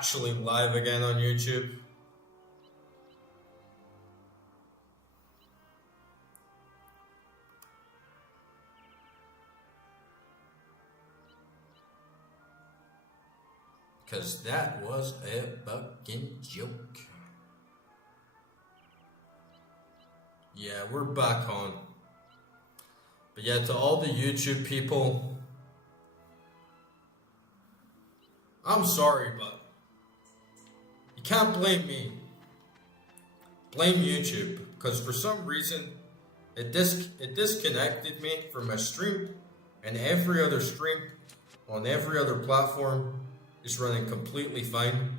actually live again on YouTube. Because that was a fucking joke. Yeah, we're back on. But yeah, to all the YouTube people, I'm sorry, but you can't blame me. Blame YouTube, because for some reason it disconnected me from my stream, and every other stream on every other platform is running completely fine.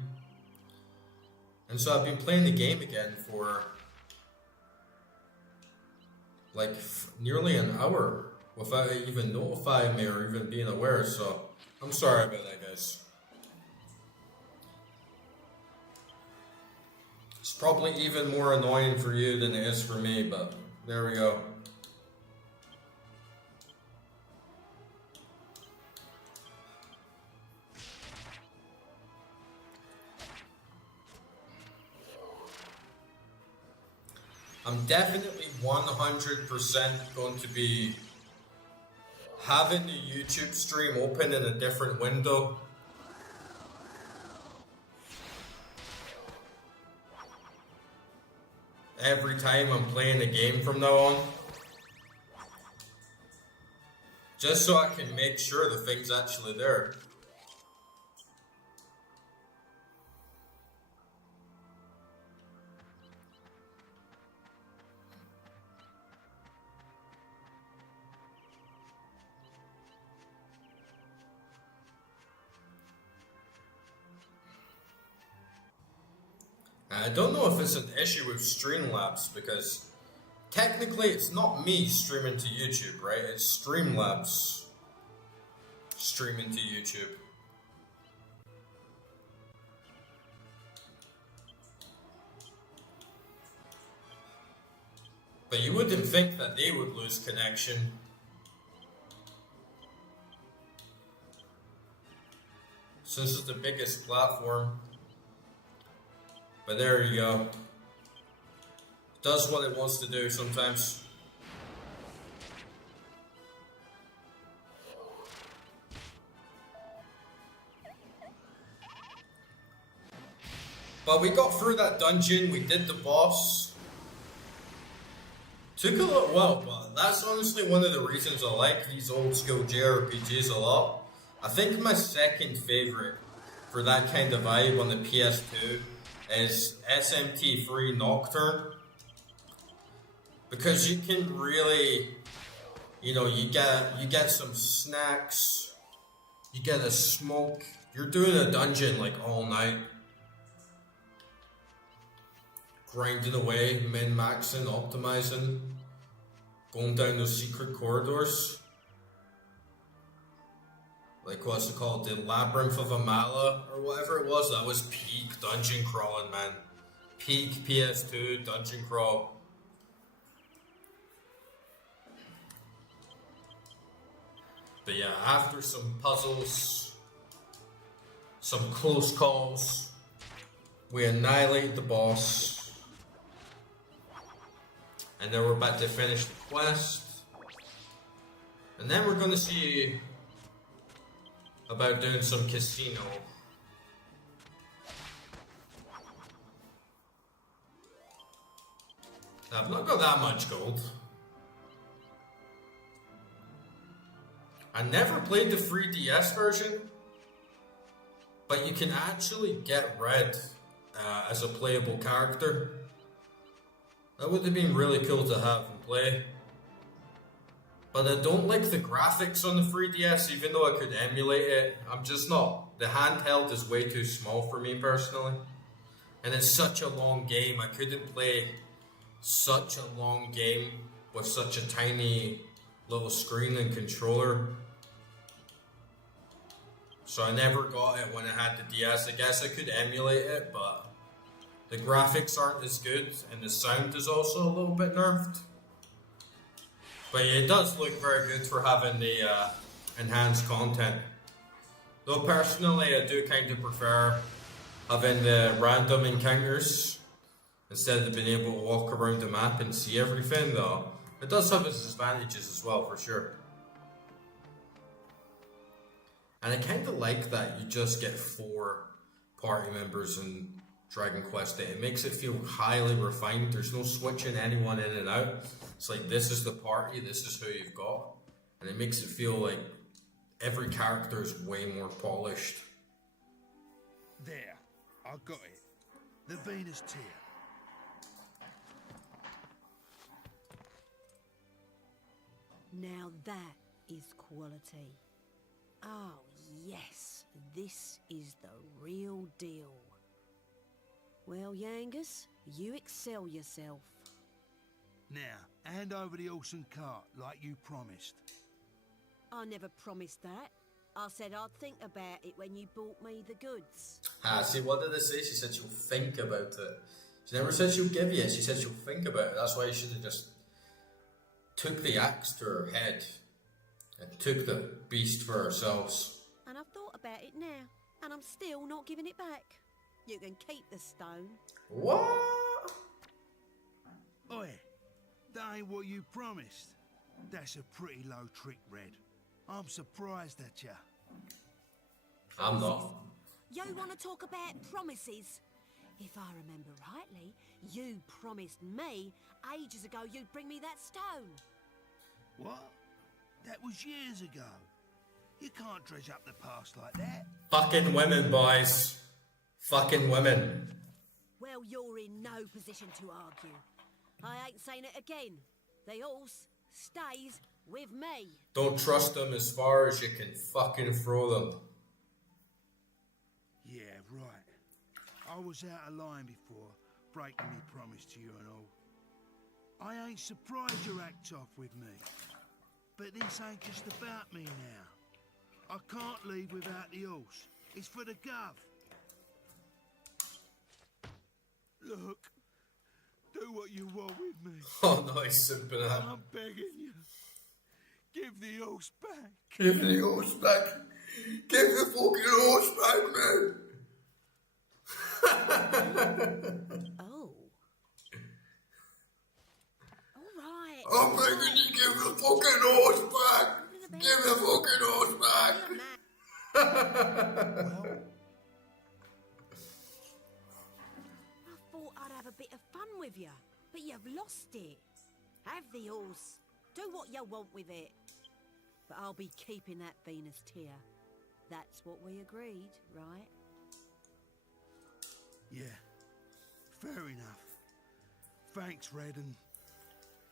And so I've been playing the game again for like nearly an hour without even notifying me or even being aware, so I'm sorry about that, guys. It's probably even more annoying for you than it is for me, but there we go. I'm definitely 100% going to be having the YouTube stream open in a different window. Every time I'm playing a game from now on. Just so I can make sure the thing's actually there. I don't know if it's an issue with Streamlabs, because technically it's not me streaming to YouTube, right? It's Streamlabs streaming to YouTube. But you wouldn't think that they would lose connection. Since it's the biggest platform. But there you go. It does what it wants to do sometimes. But we got through that dungeon, we did the boss. Took a little while, but that's honestly one of the reasons I like these old school JRPGs a lot. I think my second favorite for that kind of vibe on the PS2 is SMT3 Nocturne, because you can really, you know, you get some snacks, you get a smoke, you're doing a dungeon like all night, grinding away, min-maxing, optimizing, going down those secret corridors. Like, what's it called? The Labyrinth of Amala, or whatever it was. That was peak dungeon crawling, man. Peak PS2 dungeon crawl. But yeah, after some puzzles, some close calls, we annihilate the boss. And then we're about to finish the quest. And then we're gonna see about doing some casino. I've not got that much gold. I never played the 3DS version, but you can actually get Red as a playable character. That would have been really cool to have and play. But I don't like the graphics on the 3DS, even though I could emulate it. I'm just not. The handheld is way too small for me personally. And it's such a long game. I couldn't play such a long game with such a tiny little screen and controller. So I never got it when I had the DS. I guess I could emulate it, but the graphics aren't as good, and the sound is also a little bit nerfed. But it does look very good for having the enhanced content. Though personally, I do kind of prefer having the random encounters instead of being able to walk around the map and see everything, though. It does have its advantages as well, for sure. And I kind of like that you just get 4 party members in Dragon Quest VIII. It makes it feel highly refined. There's no switching anyone in and out. It's like, this is the party, this is who you've got. And it makes it feel like every character is way more polished. There, I got it. The Venus Tear. Now that is quality. Oh, yes, this is the real deal. Well, Yangus, you excel yourself. Now, hand over the horse and cart like you promised. I never promised that. I said I'd think about it when you bought me the goods. See, what did I say? She said she'll think about it. She never said she'll give you it, she said she'll think about it. That's why you should have just took the axe to her head and took the beast for ourselves. And I've thought about it now, and I'm still not giving it back. You can keep the stone. What? Oi, that ain't what you promised. That's a pretty low trick, Red. I'm surprised at ya. I'm not. You want to talk about promises? If I remember rightly, you promised me ages ago you'd bring me that stone. What? That was years ago. You can't dredge up the past like that. Fucking women, boys. Fucking women. Well, you're in no position to argue. I ain't saying it again. The horse stays with me. Don't trust them as far as you can fucking throw them. Yeah, right. I was out of line before, breaking me promise to you and all. I ain't surprised you act off with me. But this ain't just about me now. I can't leave without the horse. It's for the gov. Look, do what you want with me. Oh, nice simple. I'm begging you. Give the horse back. Give the horse back. Give the fucking horse back, man. Oh. All right. I'm begging you, give the fucking horse back. Give the fucking horse back. Well, I thought I'd have a bit of fun with you, but you've lost it. Have the horse. Do what you want with it. But I'll be keeping that Venus Tear. That's what we agreed, right? yeah. Fair enough. Thanks, Red, and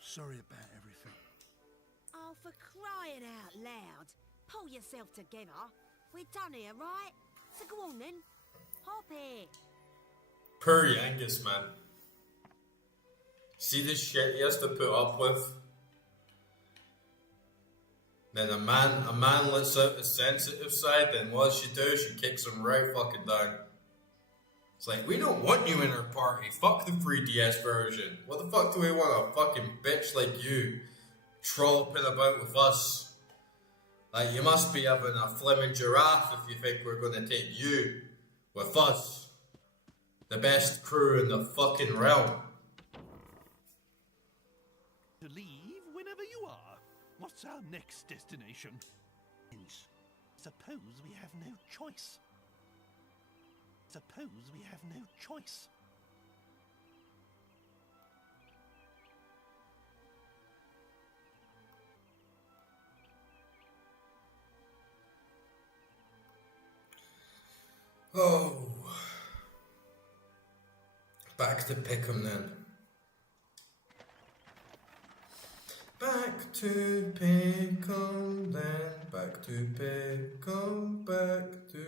sorry about everything. Oh, for crying out loud. Pull yourself together. We're done here, right? So go on then. Hop here. Poor Angus, man. See this shit he has to put up with? Then a man lets out the sensitive side, then what she do? She kicks him right fucking down. It's like, we don't want you in our party. Fuck the 3DS version. What the fuck do we want a fucking bitch like you trolloping about with us? Like, you must be having a flaming giraffe if you think we're gonna take you with us. The best crew in the fucking realm. To leave whenever you are. What's our next destination? Suppose we have no choice. Suppose we have no choice. Oh. Back to Pickham then. Back to Pickham then. Back to Pickham. Back to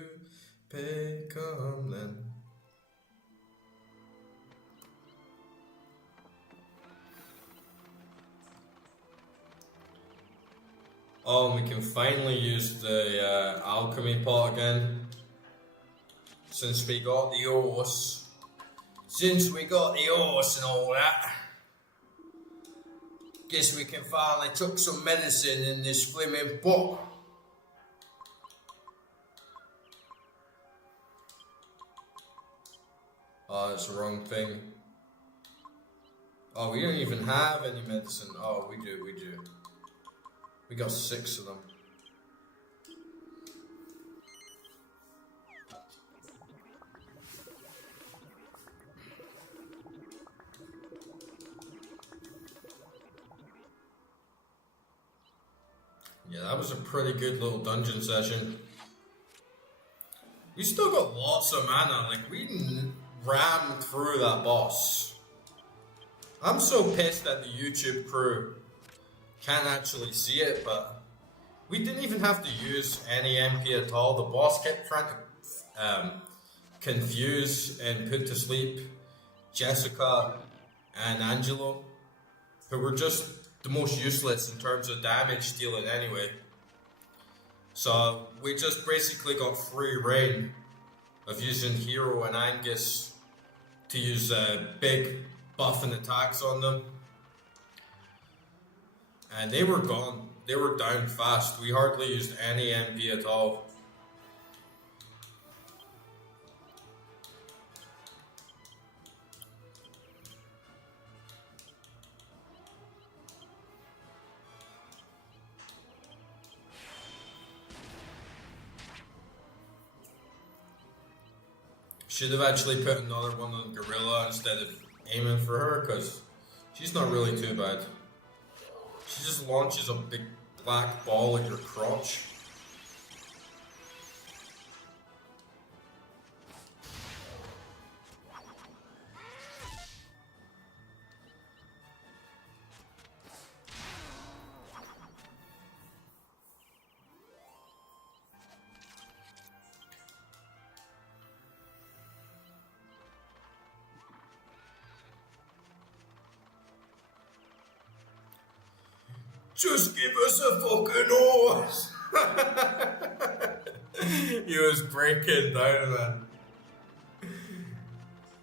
Pickham then. Oh, we can finally use the alchemy pot again. Since we got the horse. Since we got the horse and all that. Guess we can finally chuck some medicine in this flaming pot. Oh, that's the wrong thing. Oh, we don't even have any medicine. Oh, we do. We got 6 of them. Yeah, that was a pretty good little dungeon session. We still got lots of mana, like we rammed through that boss. I'm so pissed that the YouTube crew can't actually see it, but we didn't even have to use any MP at all. The boss kept trying to confuse and put to sleep Jessica and Angelo, who were just the most useless in terms of damage dealing anyway. So we just basically got free reign of using Hero and Angus to use big buffing attacks on them. And they were gone. They were down fast. We hardly used any MP at all. Should have actually put another one on Gorilla instead of aiming for her, because she's not really too bad. She just launches a big black ball at your crotch. Just give us a fucking horse! He was breaking down, man.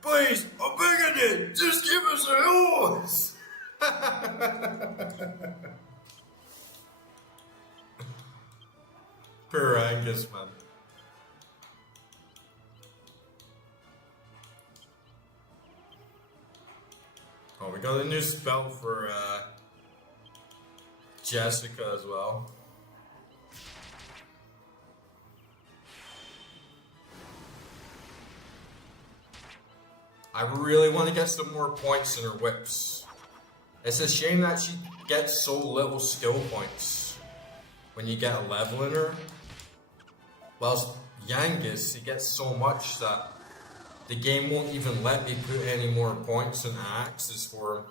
Please, I'm begging you, just give us a horse! Poor Angus, man. Oh, we got a new spell for Jessica as well. I really want to get some more points in her whips. It's a shame that she gets so little skill points when you get a level in her. Whilst Yangus, he gets so much that the game won't even let me put any more points in axes for him.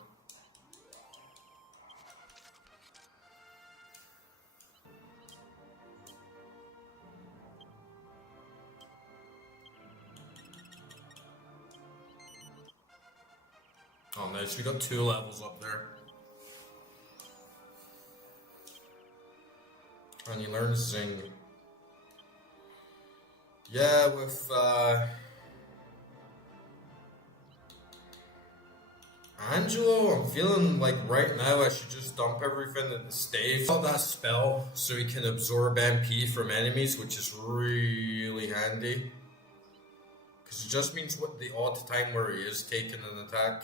Oh nice, we got 2 levels up there. And you learn Zing. Yeah, with Angelo, I'm feeling like right now I should just dump everything in the stave. Got that spell so he can absorb MP from enemies, which is really handy. Because it just means what the odd time where he is taking an attack,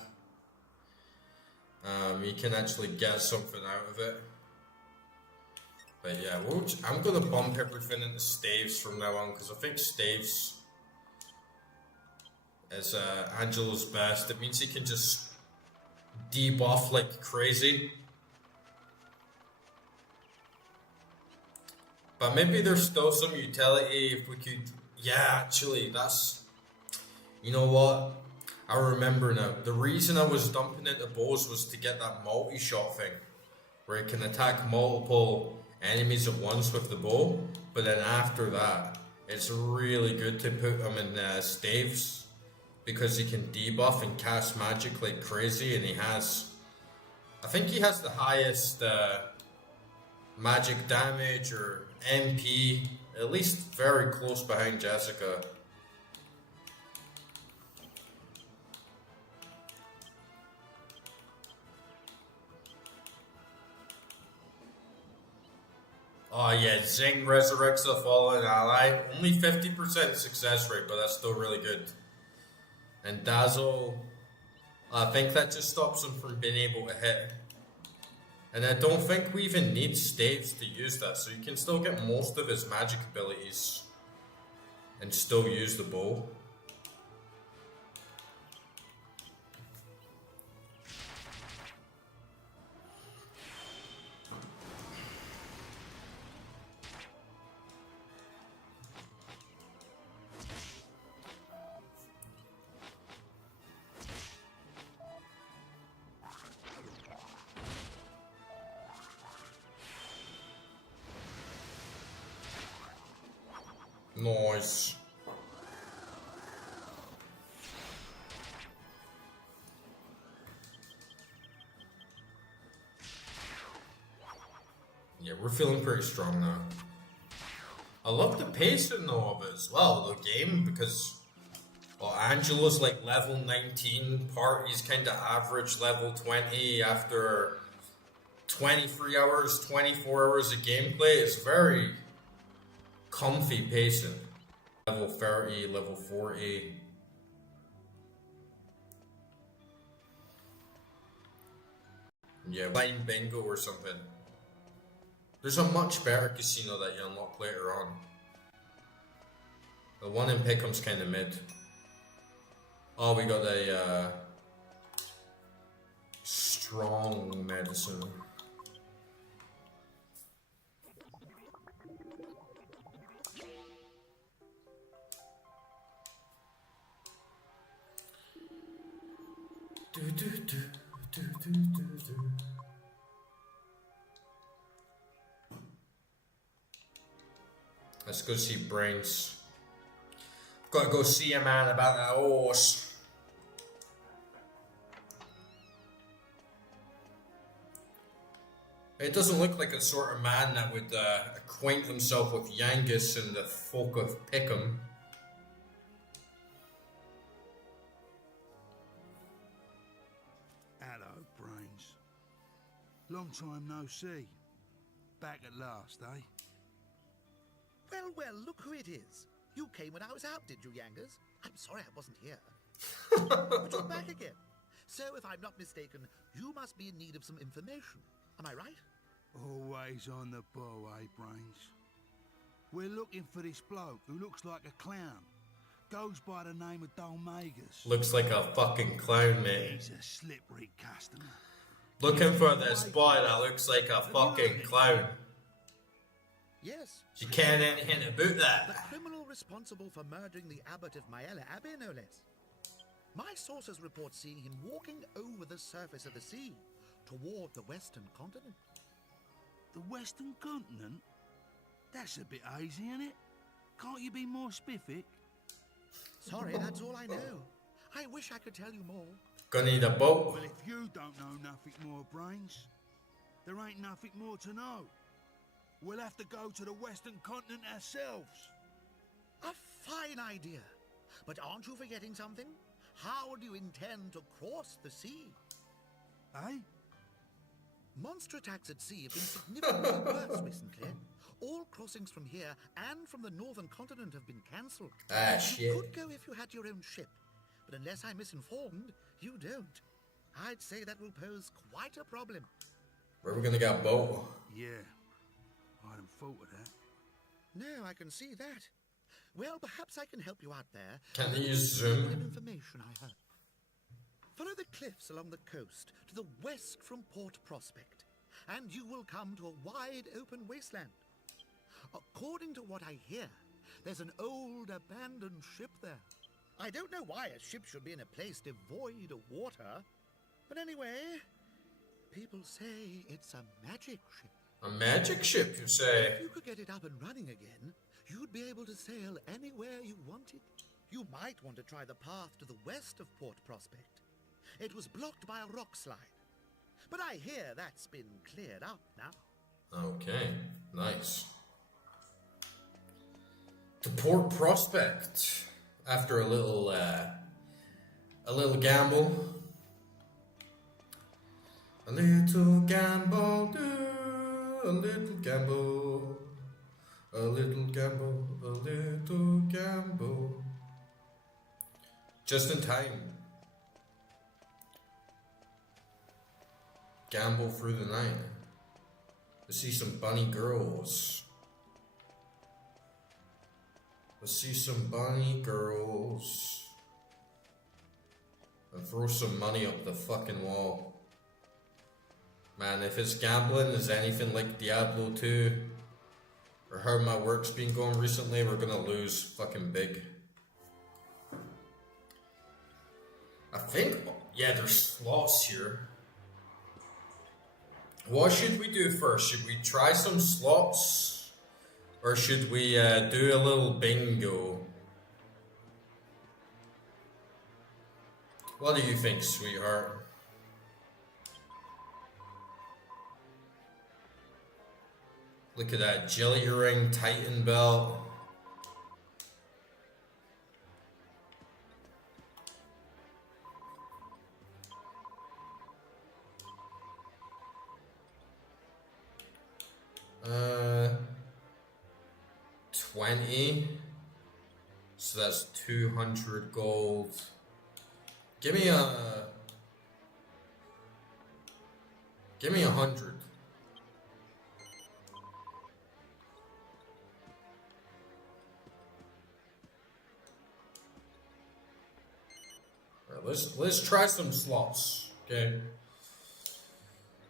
he can actually get something out of it. But yeah, I'm going to bump everything into staves from now on, because I think staves is Angelo's best. It means he can just debuff like crazy. But maybe there's still some utility if we could... Yeah, actually, that's... You know what? I remember now. The reason I was dumping into bows was to get that multi-shot thing, where it can attack multiple enemies at once with the bow. But then after that, it's really good to put them in staves, because he can debuff and cast magic like crazy, and he has... I think he has the highest magic damage or MP, at least very close behind Jessica. Oh yeah, Zing resurrects a fallen ally. Only 50% success rate, but that's still really good. And Dazzle, I think that just stops him from being able to hit. And I don't think we even need staves to use that, so you can still get most of his magic abilities and still use the bow. Nice. Yeah, we're feeling pretty strong now. I love the pacing though of it as well, the game, because well, Angela's like level 19, Party's kind of average level 20 after 23 hours, 24 hours of gameplay. It's very comfy pacing. Level 30, level 40. Yeah, blind bingo or something. There's a much better casino that you unlock later on. The one in Pickham's kind of mid. Oh, we got a strong medicine. Let's go see Brains. Gotta go see a man about that horse. It doesn't look like a sort of man that would acquaint himself with Yangus and the folk of Pickham. Hello, Brains. Long time no see. Back at last, eh? Well, well, look who it is. You came when I was out, did you, Yangas? I'm sorry I wasn't here. But you're back again. So, if I'm not mistaken, you must be in need of some information. Am I right? Always on the ball, eh, Brains? We're looking for this bloke who looks like a clown. Goes by the name of Dolmagus. Looks like a fucking clown, mate. He's a slippery customer. Looking for this boy that looks like a fucking clown. Yes. You can't anything about The that. criminal responsible for murdering the abbot of Maella Abbey, no less. My sources report seeing him walking over the surface of the sea toward the western continent. The Western Continent? That's a bit hazy, isn't it? Can't you be more specific? Sorry, that's all I know. I wish I could tell you more. Gonna need a boat. Well, if you don't know nothing more, Brains, there ain't nothing more to know. We'll have to go to the Western Continent ourselves. A fine idea. But aren't you forgetting something? How do you intend to cross the sea? Eh? Monster attacks at sea have been significantly worse recently. All crossings from here and from the northern continent have been cancelled. Ah, You shit. could go if you had your own ship, but unless I'm misinformed, you don't. I'd say that will pose quite a problem. Where are we gonna get a boat? Yeah. I hadn't thought of that. No, I can see that. Well, perhaps I can help you out there. Can they use With Zoom? information I heard. Follow the cliffs along the coast to the west from Port Prospect, and you will come to a wide open wasteland. According to what I hear, there's an old abandoned ship there. I don't know why a ship should be in a place devoid of water, but anyway, people say it's a magic ship. A magic ship, you If say? you could get it up and running again, you'd be able to sail anywhere you wanted. You might want to try the path to the west of Port Prospect. It was blocked by a rock slide, but I hear that's been cleared up now. Okay, nice. To Port Prospect. After a little gamble. A little gamble, do a little gamble. A little gamble, a little gamble. Just in time. Gamble through the night. Let's see some bunny girls. Let's see some bunny girls. And throw some money up the fucking wall. Man, if it's gambling is anything like Diablo 2, or how my work's been going recently, we're gonna lose fucking big. I think, yeah, there's slots here. What should we do first? Should we try some slots? Or should we do a little bingo? What do you think, sweetheart? Look at that jelly ring Titan belt. Uh, 20. So that's 200 gold. Give me 100. Alright, let's try some slots. Okay.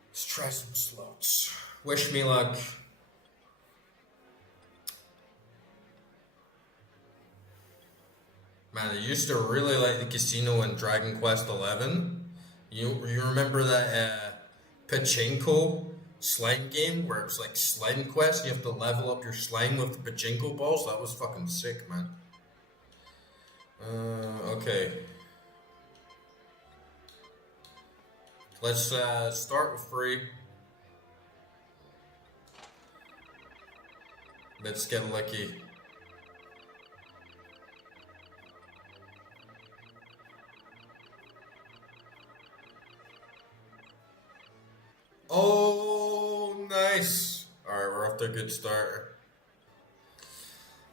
Let's try some slots. Wish me luck. Man, I used to really like the casino in Dragon Quest XI. You remember that pachinko slime game where it's like slime quest? You have to level up your slime with the pachinko balls. That was fucking sick, man. Okay. Let's start with free. Let's get lucky. Oh, nice. Alright, we're off to a good start.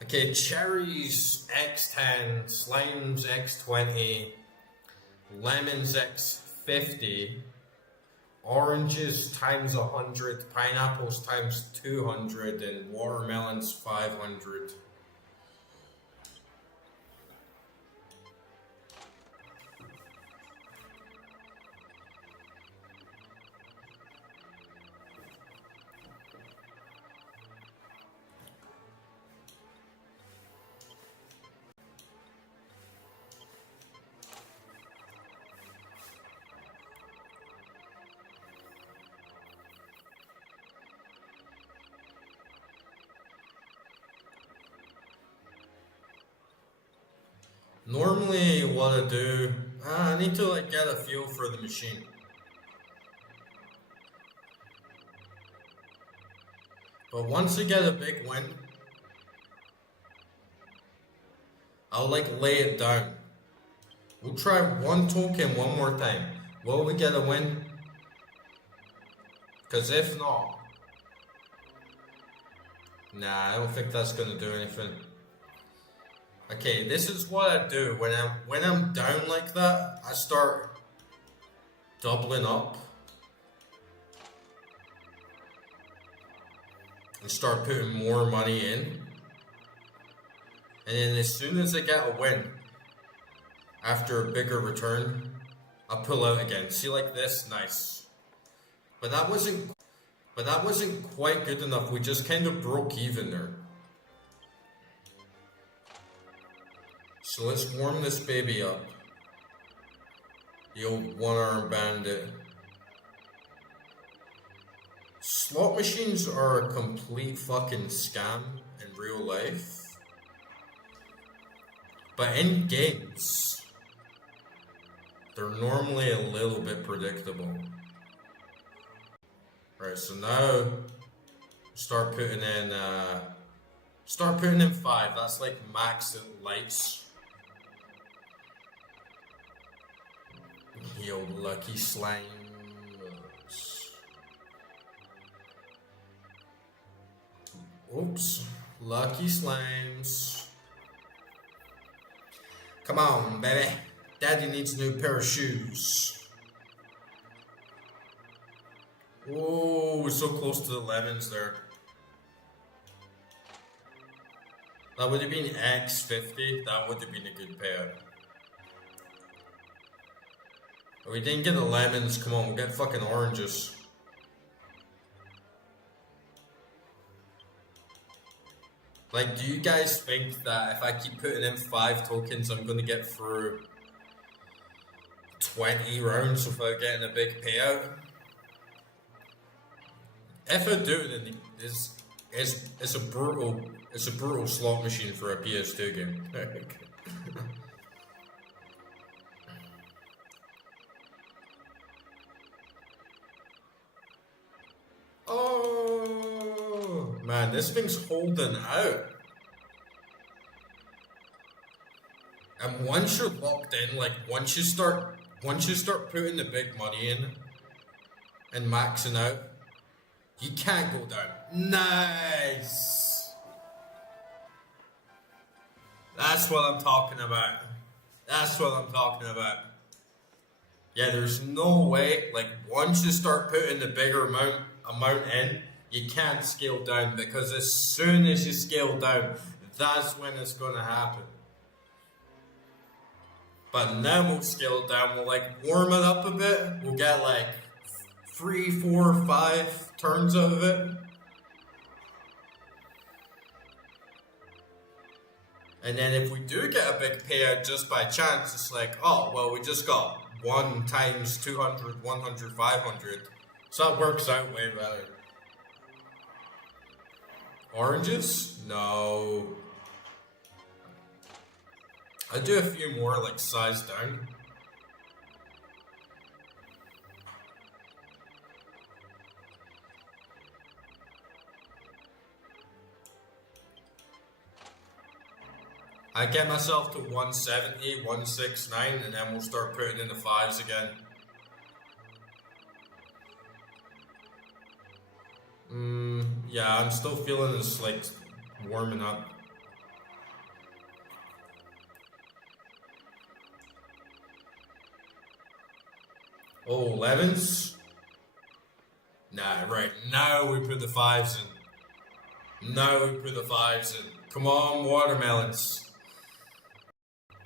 Okay, cherries X10, slimes X20, lemons X50, oranges times 100, pineapples times 200, and watermelons 500. Normally what I do, I need to like get a feel for the machine. But once I get a big win, I'll like lay it down. We'll try one token one more time. Will we get a win? Because if not, nah, I don't think that's gonna do anything. Okay, this is what I do when I'm down like that. I start doubling up and start putting more money in, and then as soon as I get a win, after a bigger return, I pull out again. See, like this, nice. But that wasn't quite good enough. We just kind of broke even there. So let's warm this baby up. The old one-arm bandit. Slot machines are a complete fucking scam in real life. But in games, they're normally a little bit predictable. Right, so now start putting in 5. That's like max lights. Yo, lucky slimes. Oops, lucky slimes. Come on, baby. Daddy needs a new pair of shoes. Oh, we're so close to the lemons there. That would have been X50. That would have been a good payout. But we didn't get the lemons. Come on, we'll get fucking oranges. Like, do you guys think that if I keep putting in 5 tokens, I'm gonna get through 20 rounds without getting a big payout? If I do, then it's a brutal slot machine for a PS2 game. Oh man, this thing's holding out. And once you're locked in, like once you start putting the big money in and maxing out, you can't go down. Nice. That's what I'm talking about. That's what I'm talking about. Yeah, there's no way, like once you start putting the bigger amount in, you can't scale down, because as soon as you scale down, that's when it's gonna happen. But now we'll scale down, we'll like warm it up a bit, we'll get like 3, 4, 5 turns out of it. And then if we do get a big payout just by chance, it's like, oh, well, we just got 1 times 200, 100, 500. So that works out way better. Oranges? No. I'll do a few more, like, size down. I get myself to 170, 169, and then we'll start putting in the 5s again. Yeah, I'm still feeling this, like, warming up. Oh, 11s? Nah, right, now we put the 5s in. Now we put the 5s in. Come on, watermelons.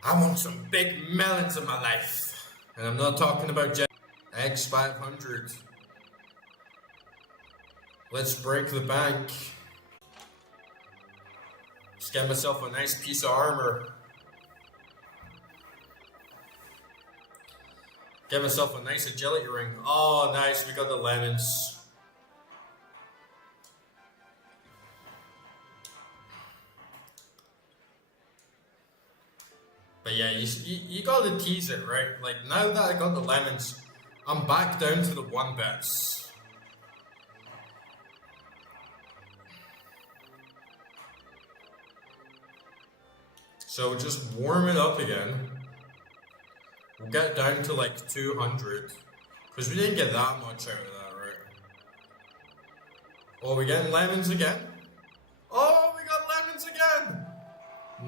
I want some big melons in my life. And I'm not talking about X500. Let's break the bank. Just get myself a nice piece of armor. Get myself a nice agility ring. Oh, nice, we got the lemons. But yeah, you gotta tease it, right? Like, now that I got the lemons, I'm back down to the 1 bits. So just warm it up again. We'll get down to like 200. Because we didn't get that much out of that, right? Oh, we're getting lemons again? Oh, we got lemons again!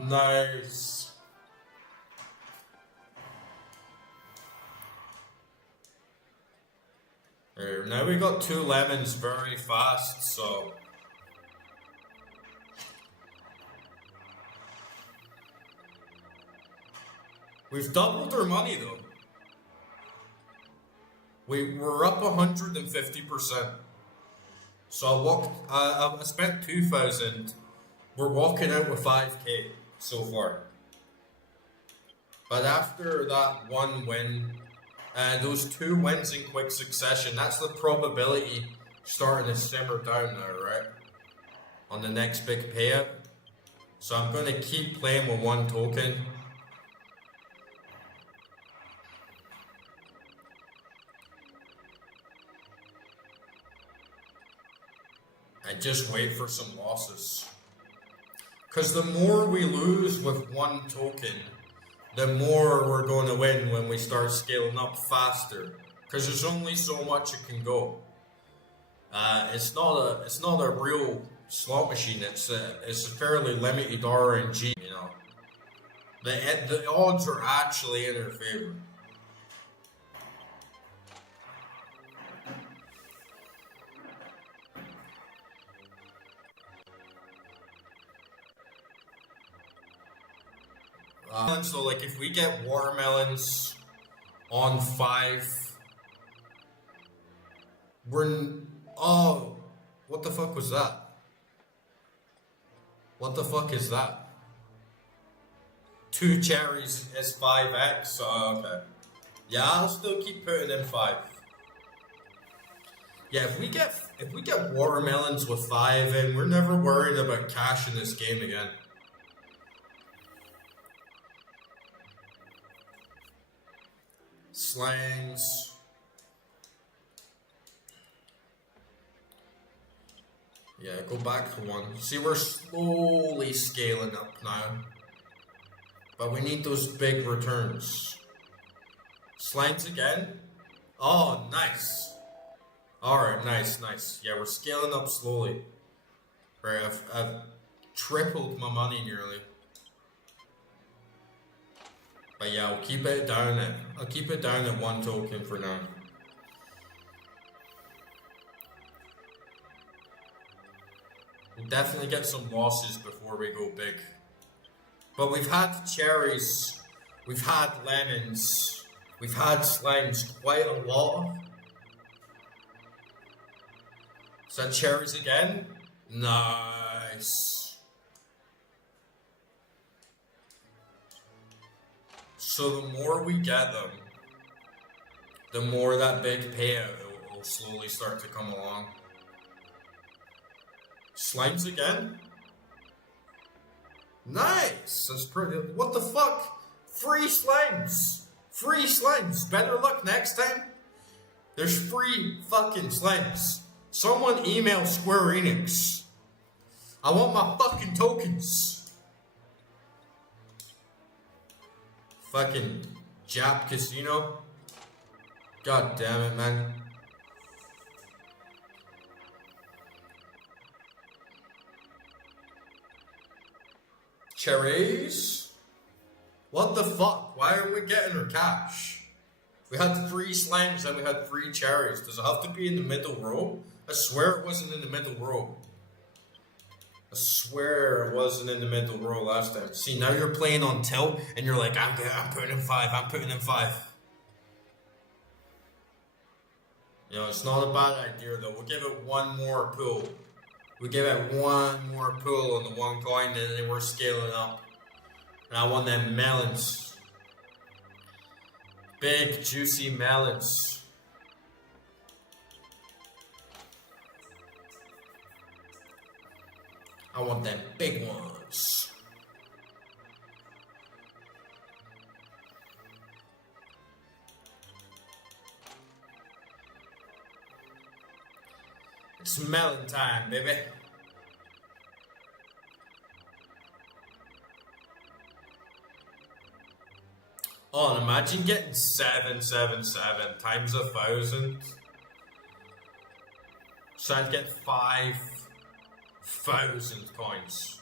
Nice. Now we got 2 lemons very fast, so... We've doubled our money though. We're up 150%. So I spent 2,000. We're walking out with 5k so far. But after that 1 win, those 2 wins in quick succession, that's the probability starting to simmer down now, right? On the next big payout. So I'm going to keep playing with 1 token. And just wait for some losses. Because the more we lose with 1 token, the more we're going to win when we start scaling up faster. Because there's only so much it can go. It's not a real slot machine. It's a fairly limited RNG, you know. The odds are actually in her favor. So like if we get watermelons on 5, oh, what the fuck was that? What the fuck is that? 2 cherries is 5x. Oh, okay. Yeah, I'll still keep putting in 5. Yeah, if we get watermelons with 5 in, we're never worried about cash in this game again. Slangs. Yeah, go back to 1. See, we're slowly scaling up now. But we need those big returns. Slangs again? Oh, nice. Alright, nice. Yeah, we're scaling up slowly. Right, I've tripled my money nearly. But yeah, I'll keep it down at 1 token for now. We'll definitely get some losses before we go big. But we've had cherries, we've had lemons, we've had slimes quite a lot. Is that cherries again? Nice. So the more we get them, the more that big payout will slowly start to come along. Slimes again? Nice! That's pretty. What the fuck? Free slimes! Free slimes! Better luck next time! There's free fucking slimes. Someone email Square Enix. I want my fucking tokens. Fucking Jap Casino. God damn it, man. Cherries? What the fuck? Why aren't we getting our cash? We had 3 slimes and we had 3 cherries. Does it have to be in the middle row? I swear it wasn't in the middle row. I swear it wasn't in the middle row last time. See, now you're playing on tilt and you're like, I'm putting in 5, I'm putting in 5. You know, it's not a bad idea though. We'll give it one more pull. We give it one more pull on the 1 coin and then we're scaling up. And I want them melons. Big juicy melons. I want them big ones. It's melon time, baby. Oh, and imagine getting 777 times 1,000. So I'd get 5,000 coins.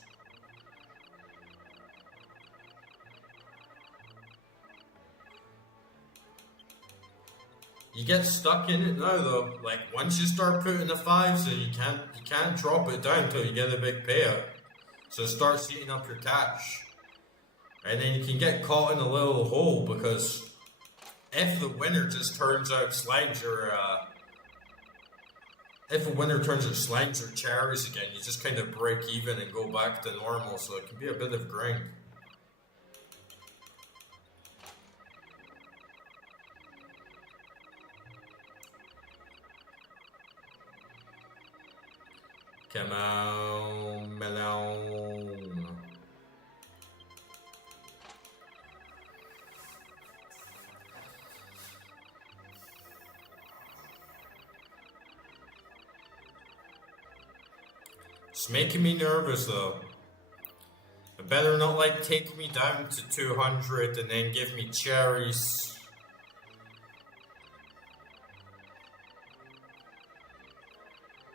You get stuck in it now though. Like once you start putting the 5s in, you can't drop it down until you get a big payout. So start eating up your cash. And then you can get caught in a little hole because if the winner just turns out slimes or if a winner turns out slimes or cherries again, you just kind of break even and go back to normal, so it can be a bit of grind. Come on, melon. It's making me nervous though. It better not like take me down to 200 and then give me cherries.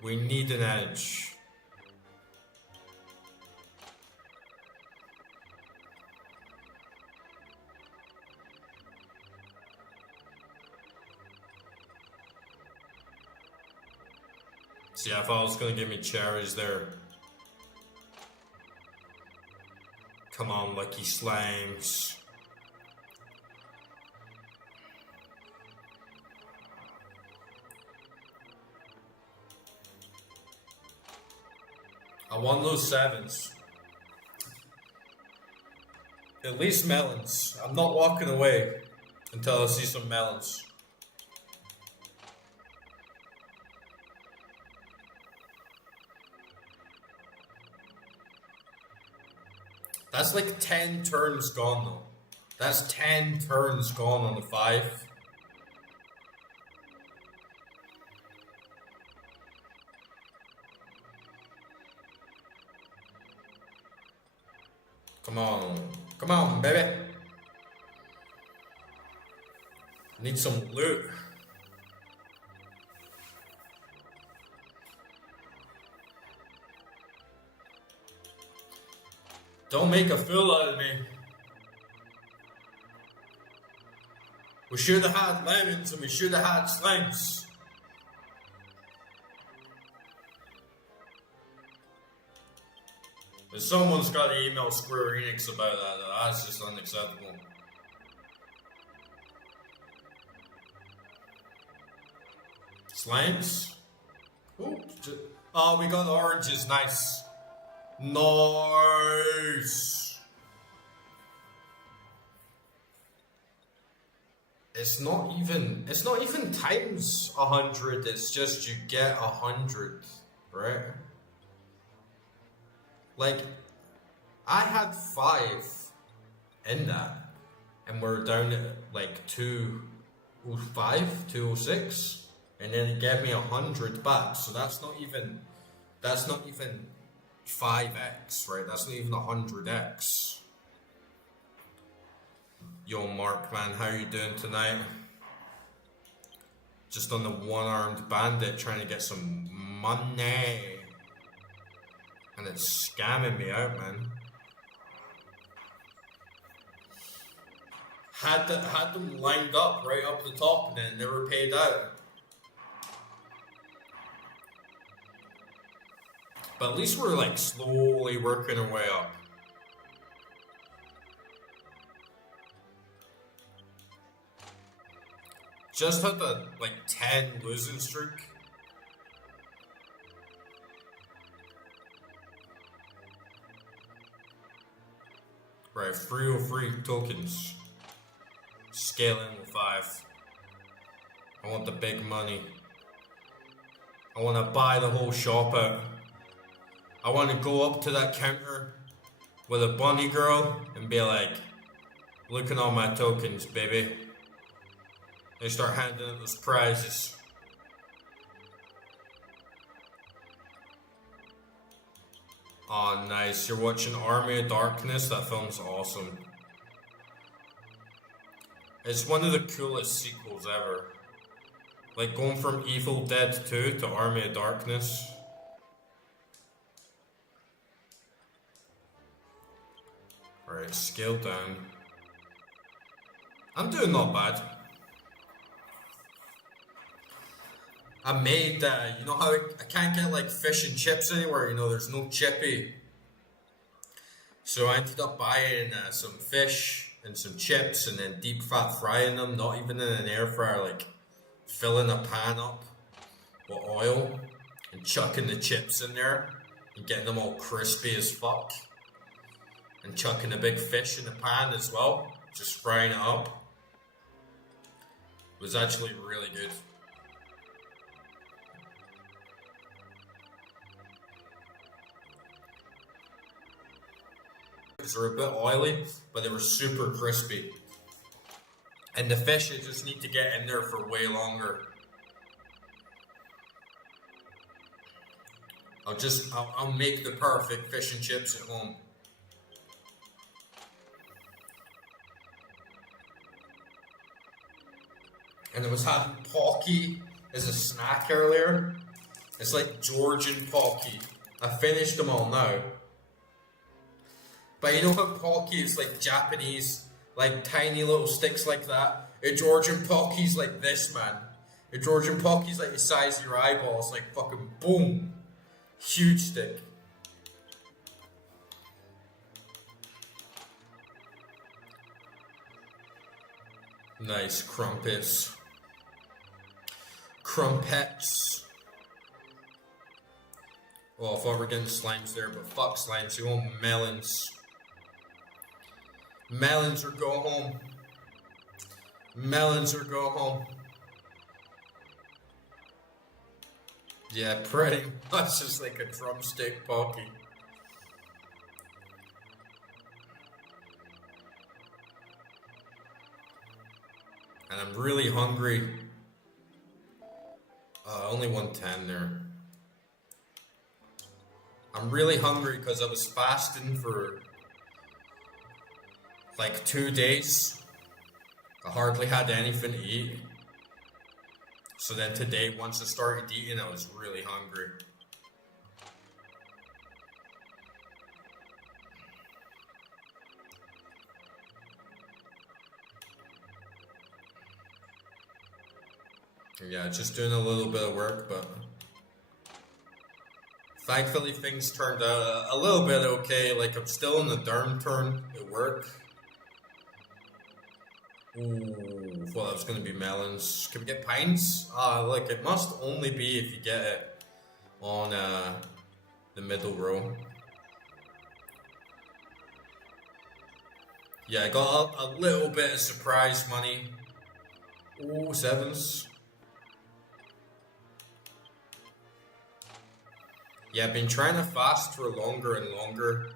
We need an edge. See, I thought it was gonna give me cherries there. Come on, lucky slimes. I want those 7s. At least melons. I'm not walking away until I see some melons. That's like 10 turns gone though. That's 10 turns gone on the 5. Come on. Come on, baby. Need some loot. Don't make a fool out of me. We should have had lemons and we should have had slimes. If someone's got to email Square Enix about that, that's just unacceptable. Slimes? Ooh, oh, we got oranges, nice. Nice. It's not even times 100, it's just you get 100, right? Like, I had 5 in that, and we're down at like 205, 206, and then it gave me 100 back, so that's not even 5x, right? That's not even 100x. Yo, Mark, man, how you doing tonight? Just on the one-armed bandit trying to get some money. And it's scamming me out, man. Had them lined up right up the top and then never paid out. But at least we're like slowly working our way up. Just had the like 10 losing streak. Right, 303 tokens. Scaling with 5. I want the big money. I want to buy the whole shop out. I want to go up to that counter with a bunny girl and be like, look at all my tokens, baby. They start handing out those prizes. Oh, nice. You're watching Army of Darkness? That film's awesome. It's one of the coolest sequels ever. Like going from Evil Dead 2 to Army of Darkness. Alright, scale down. I'm doing not bad. I made, you know how I can't get like fish and chips anywhere, you know, there's no chippy. So I ended up buying some fish and some chips and then deep fat frying them, not even in an air fryer, like filling a pan up with oil and chucking the chips in there and getting them all crispy as fuck. And chucking a big fish in the pan as well, just frying it up. It was actually really good. They were a bit oily, but they were super crispy. And the fish, you just need to get in there for way longer. I'll make the perfect fish and chips at home. And I was having Pocky as a snack earlier. It's like Georgian Pocky. I finished them all now. But you know how Pocky is like Japanese, like tiny little sticks like that? A Georgian Pocky's like this, man. A Georgian Pocky's like the size of your eyeballs, like fucking boom. Huge stick. Nice crumpets. Crumpets. Oh, I thought we were getting slimes there, but fuck slimes. You want melons. Melons or go home. Melons or go home. Yeah, pretty much just like a drumstick pocky. And I'm really hungry. Only 110 there. I'm really hungry because I was fasting for like 2 days. I hardly had anything to eat. So then today, once I started eating, I was really hungry. Yeah, just doing a little bit of work, but thankfully things turned out a little bit okay. Like, I'm still in the downturn at work. Ooh, well, that was gonna be melons. Can we get pines? Like, it must only be if you get it on the middle row. Yeah, I got a little bit of surprise money. Ooh, sevens. Yeah, I've been trying to fast for longer and longer.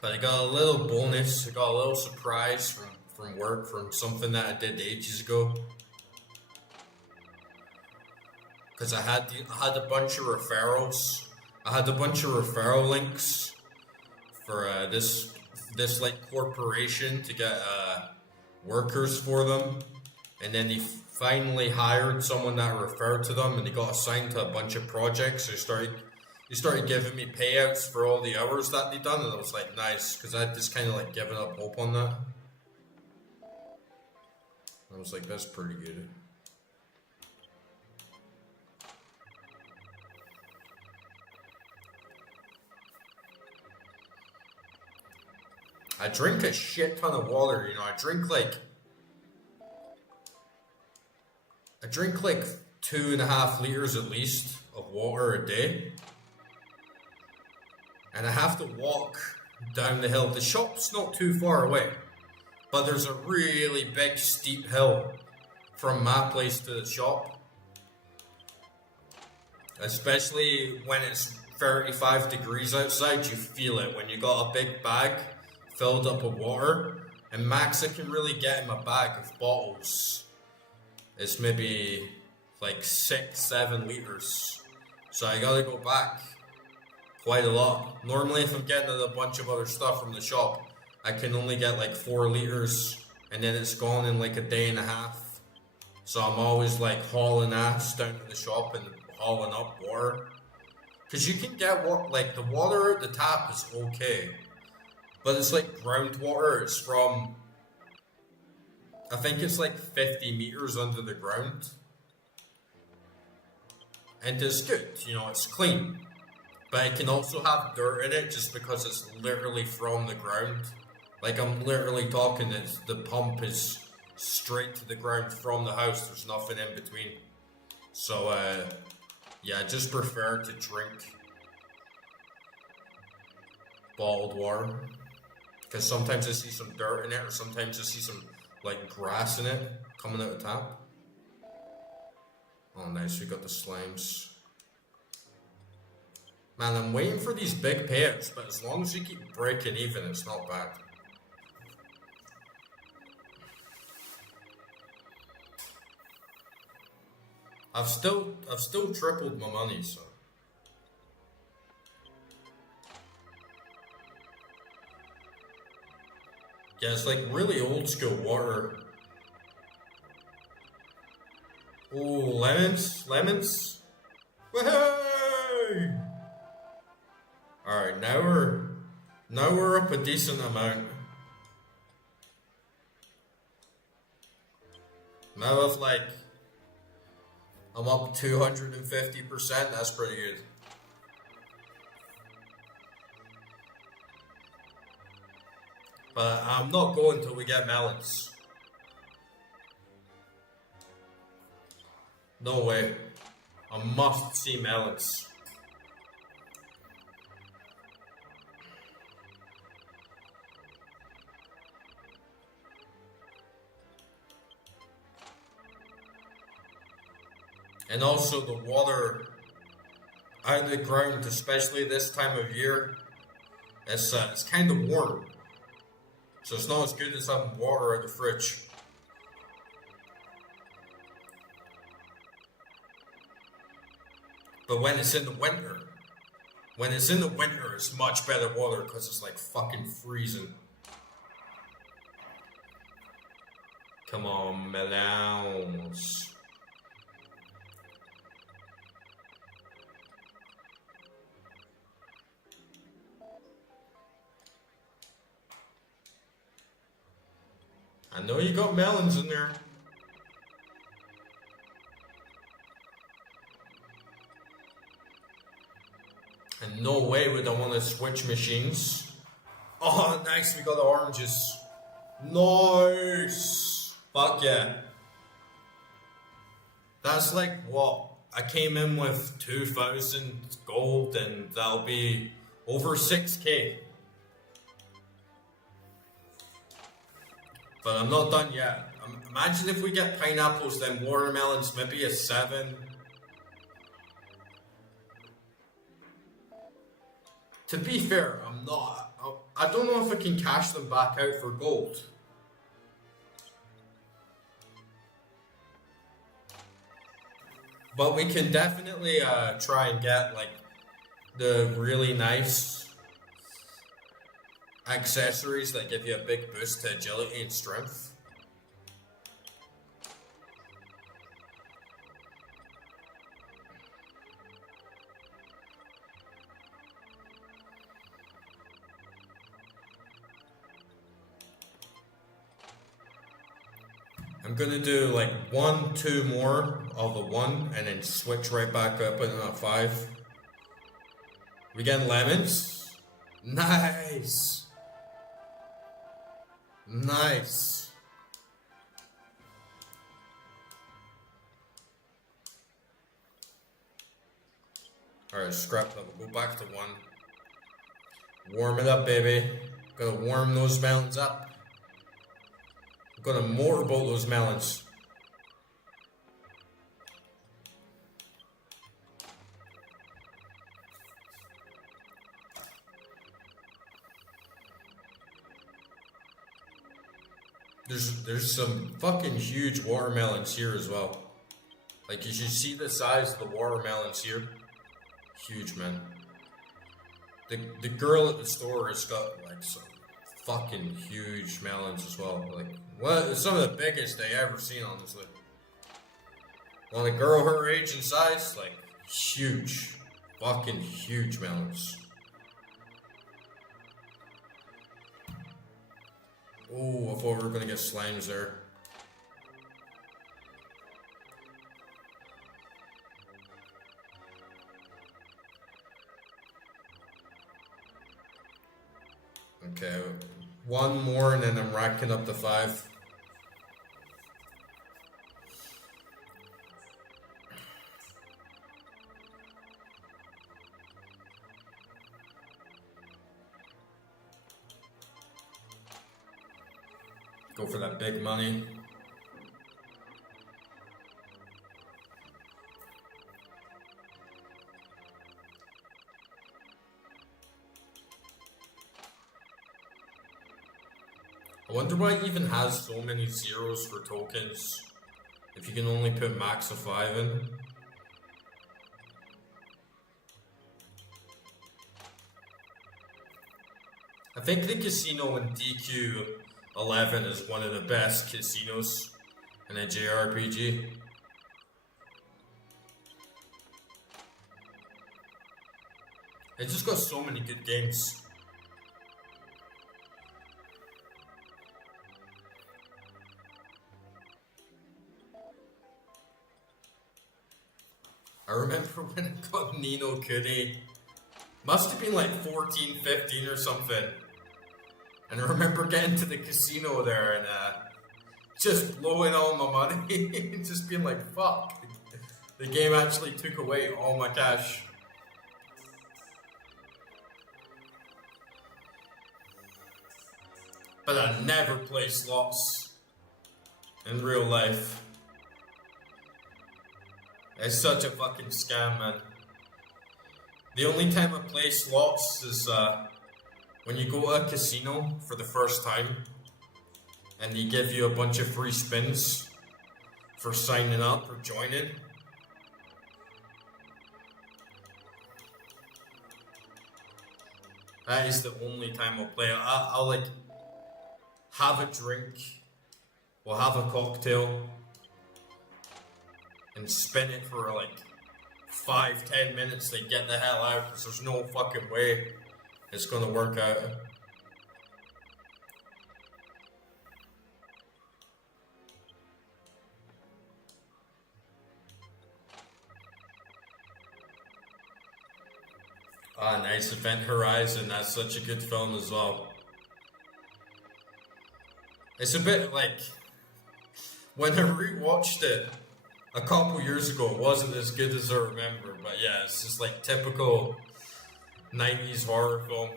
But I got a little bonus, I got a little surprise from work, from something that I did ages ago. Because I had a bunch of referrals. I had a bunch of referral links for this like corporation to get workers for them, and then they finally hired someone that referred to them, and they got assigned to a bunch of projects. So they started giving me payouts for all the hours that they done, and I was like, nice, because I had just kind of like given up hope on that. I was like, that's pretty good. I drink a shit ton of water, you know. I drink like 2.5 liters at least of water a day. And I have to walk down the hill. The shop's not too far away, but there's a really big steep hill from my place to the shop. Especially when it's 35 degrees outside, you feel it when you got a big bag filled up with water, and max I can really get in my bag of bottles is maybe like 6-7 liters, so I gotta go back quite a lot. Normally if I'm getting a bunch of other stuff from the shop, I can only get like 4 liters, and then it's gone in like a day and a half, so I'm always like hauling ass down to the shop and hauling up water, because you can get like the water at the tap is okay. But it's like groundwater. It's from, I think it's like 50 meters under the ground. And it's good, you know, it's clean. But it can also have dirt in it just because it's literally from the ground. Like, I'm literally talking, the pump is straight to the ground from the house. There's nothing in between. So, yeah, I just prefer to drink bottled water. Because sometimes I see some dirt in it, or sometimes I see some, like, grass in it coming out the tap. Oh, nice, we got the slimes. Man, I'm waiting for these big payouts, but as long as you keep breaking even, it's not bad. I've still tripled my money, so. Yeah, it's like really old school water. Oh, lemons, lemons. Woohoo! Alright, now we're up a decent amount. Now if like I'm up 250%, that's pretty good. But I'm not going till we get melons. No way. I must see melons. And also the water out of the ground, especially this time of year, it's kind of warm. So it's not as good as having water out of the fridge. But when it's in the winter, it's much better water because it's like fucking freezing. Come on, melons. I know you got melons in there. And no way would I want to switch machines. Oh, nice, we got the oranges. Nice. Fuck yeah. That's like what? I came in with 2,000 gold and that'll be over 6k. But I'm not done yet. Imagine if we get pineapples, then watermelons, maybe a 7. To be fair, I don't know if I can cash them back out for gold. But we can definitely try and get like the really nice accessories that give you a big boost to agility and strength. I'm gonna do like 1, 2 more of the 1 and then switch right back up into a 5. We get lemons. Nice. Nice. Alright, scrap that. We'll go back to 1. Warm it up, baby. Gotta warm those melons up. I'm gonna motorboat those melons. There's some fucking huge watermelons here as well. Like, you should see the size of the watermelons here. Huge, man. The girl at the store has got like some fucking huge melons as well. Like, what? Some of the biggest they ever seen, honestly. Well, the girl her age and size, like, huge. Fucking huge melons. Oh, I thought we were gonna get slimes there. Okay, 1 more and then I'm racking up to 5. Go for that big money. I wonder why it even has so many zeros for tokens if you can only put max of 5 in. I think the casino in DQ11 is one of the best casinos in a JRPG. It just got so many good games. I remember when I got Nino Kuni. Must have been like 14, 15 or something. And I remember getting to the casino there and just blowing all my money. Just being like, fuck. The game actually took away all my cash. But I never play slots in real life. It's such a fucking scam, man. The only time I play slots is when you go to a casino for the first time and they give you a bunch of free spins for signing up or joining. That is the only time I'll play. I'll like have a drink, we'll have a cocktail, and spin it for like 5-10 minutes, then get the hell out, because there's no fucking way it's gonna work out. Ah, nice. Event Horizon, that's such a good film as well. It's a bit like, when I rewatched it a couple years ago, it wasn't as good as I remember, but yeah, it's just like typical 90s horror film.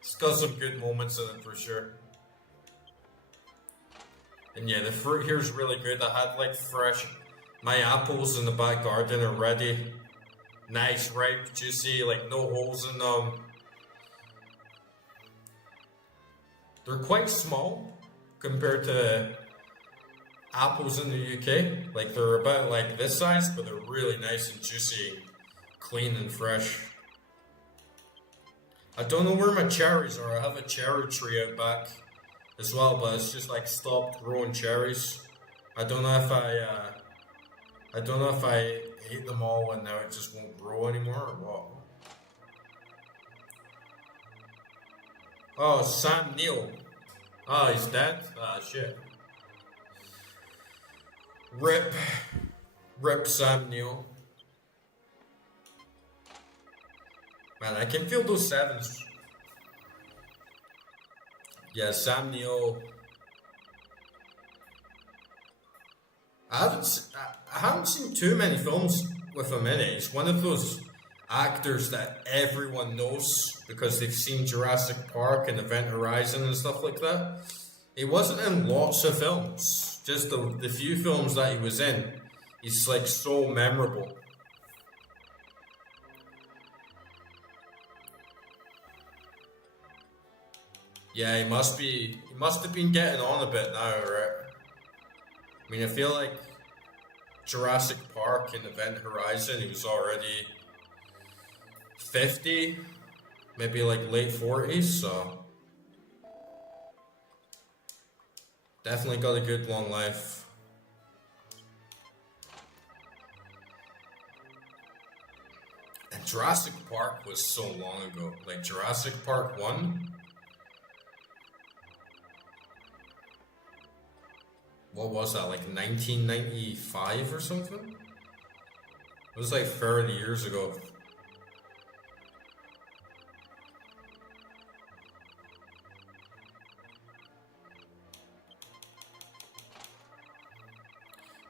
It's got some good moments in it for sure. And yeah, the fruit here is really good. I had like fresh, my apples in the back garden are ready. Nice, ripe, juicy, like no holes in them. They're quite small compared to apples in the UK. Like they're about like this size, but they're really nice and juicy, clean and fresh. I don't know where my cherries are. I have a cherry tree out back as well, but it's just like stopped growing cherries. I don't know if I ate them all and now it just won't grow anymore or what. Oh, Sam Neill. Oh, he's dead? Ah, shit. Rip Sam Neill. Man, I can feel those sevens. Yeah, Sam Neill. I haven't seen too many films with him in it. He's one of those actors that everyone knows because they've seen Jurassic Park and Event Horizon and stuff like that. He wasn't in lots of films. Just the few films that he was in, he's like so memorable. Yeah, he must have been getting on a bit now, right? I mean, I feel like Jurassic Park and Event Horizon, he was already 50, maybe like late 40s, so definitely got a good long life. And Jurassic Park was so long ago. Like Jurassic Park 1. What was that, like 1995 or something? It was like 30 years ago.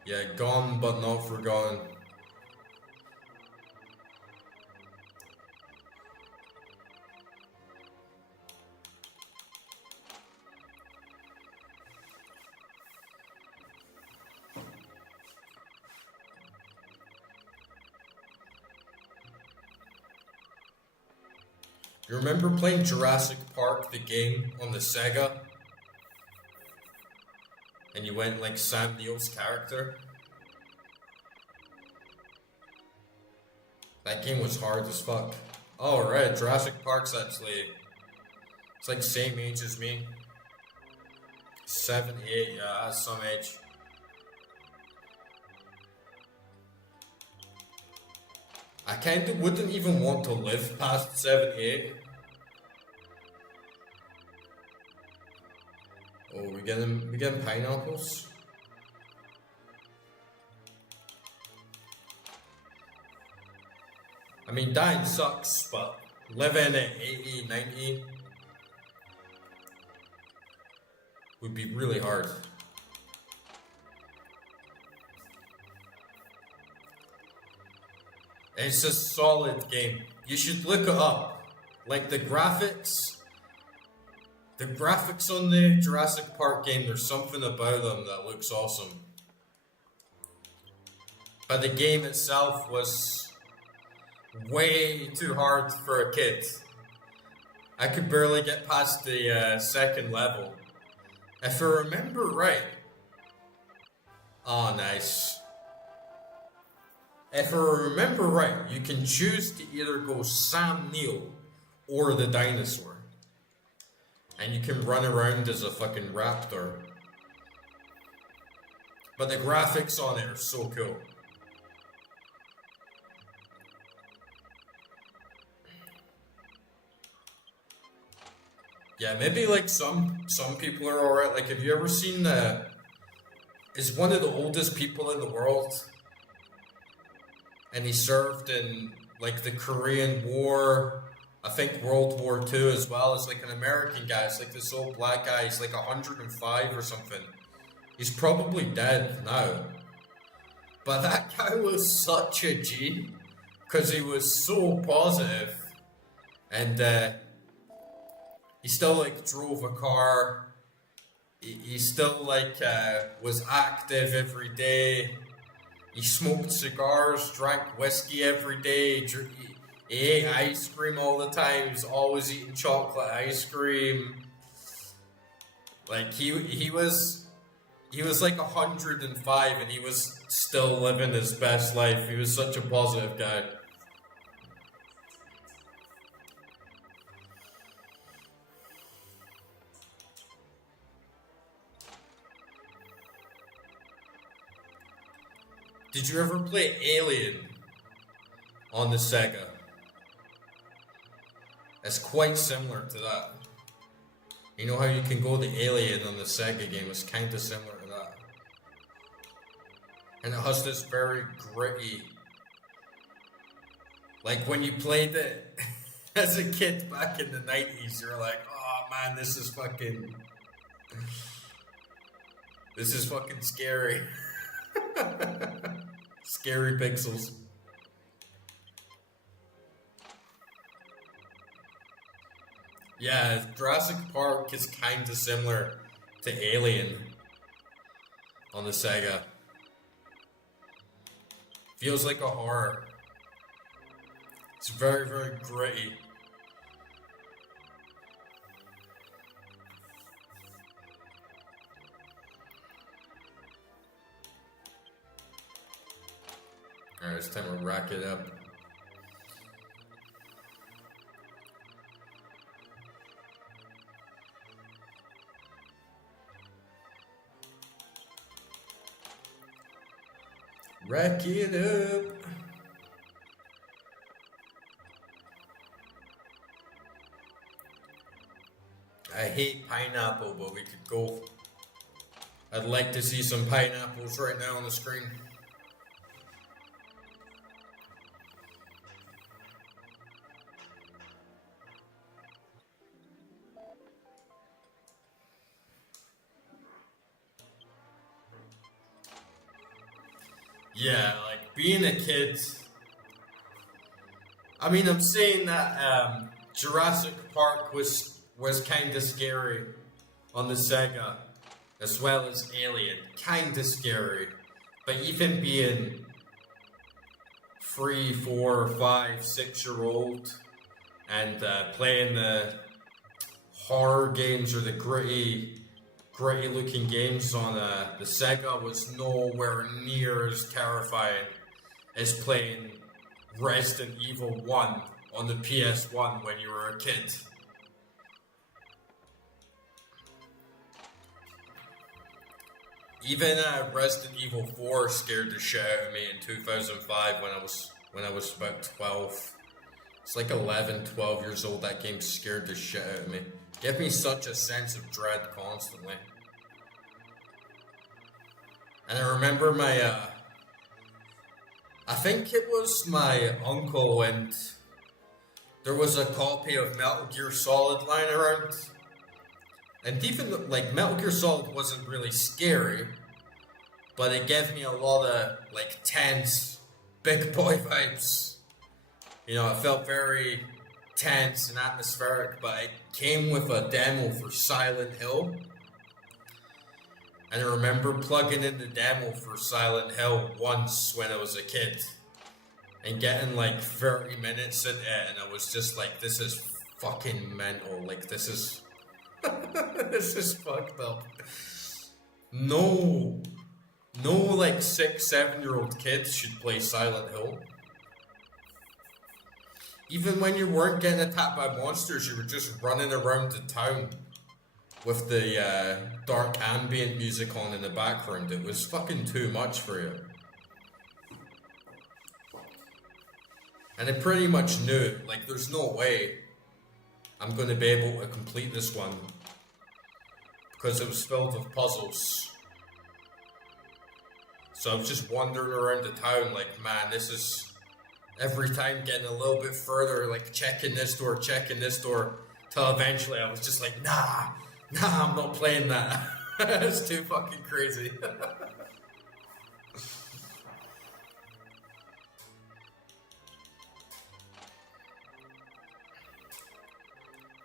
Yeah, gone but not forgotten. You remember playing Jurassic Park, the game, on the Sega? And you went like Sam Neill's character? That game was hard as fuck. Oh, right, Jurassic Park's actually... It's like same age as me. 7, 8, yeah, that's some age. I kinda wouldn't even want to live past 78. Oh, we getting pineapples? I mean, dying sucks, but living at 80, 90 would be really hard. It's a solid game. You should look it up. Like the graphics on the Jurassic Park game, there's something about them that looks awesome. But the game itself was way too hard for a kid. I could barely get past the second level. If I remember right. Oh, nice. If I remember right, you can choose to either go Sam Neill or the dinosaur. And you can run around as a fucking raptor. But the graphics on it are so cool. Yeah, maybe like some people are alright. Like, have you ever seen is one of the oldest people in the world? And he served in like the Korean War, I think World War II as well. As like an American guy. It's like this old black guy. He's like 105 or something. He's probably dead now. But that guy was such a G. Because he was so positive. And he still like drove a car. He still like was active every day. He smoked cigars, drank whiskey every day. He ate ice cream all the time. He was always eating chocolate ice cream. Like he was like 105 and he was still living his best life. He was such a positive guy. Did you ever play Alien on the Sega? It's quite similar to that. You know how you can go the Alien on the Sega game? It's kind of similar to that. And it has this very gritty... Like when you played it as a kid back in the 90s, you're like, oh man, this is fucking scary. Scary pixels. Yeah, Jurassic Park is kind of similar to Alien on the Sega. Feels like a horror. It's very, very gritty. Alright, it's time to rack it up. Rack it up. I hate pineapple, but we could go. I'd like to see some pineapples right now on the screen. Yeah, like being a kid. I mean, I'm saying that Jurassic Park was kind of scary on the Sega, as well as Alien, kind of scary. But even being 3, 4, 5, 6-year-old and playing the horror games or the gritty looking games on the Sega was nowhere near as terrifying as playing Resident Evil 1 on the PS1 when you were a kid. Even Resident Evil 4 scared the shit out of me in 2005 when I was when I was about 12. It's like 11, 12 years old. That game scared the shit out of me. Gave me such a sense of dread constantly. And I remember my, I think it was my uncle, and there was a copy of Metal Gear Solid lying around. And even, like, Metal Gear Solid wasn't really scary, but it gave me a lot of, like, tense, big boy vibes. You know, it felt very tense and atmospheric, but it came with a demo for Silent Hill. And I remember plugging in the demo for Silent Hill once when I was a kid. And getting like 30 minutes in it, and I was just like, this is fucking mental. Like, this is... this is fucked up. No like 6, 7-year-old kids should play Silent Hill. Even when you weren't getting attacked by monsters, you were just running around the town with the dark ambient music on in the background. It was fucking too much for you. And I pretty much knew, like, there's no way I'm going to be able to complete this one, because it was filled with puzzles. So I was just wandering around the town like, man, this is... Every time getting a little bit further, like checking this door, till eventually I was just like, nah, I'm not playing that. It's too fucking crazy.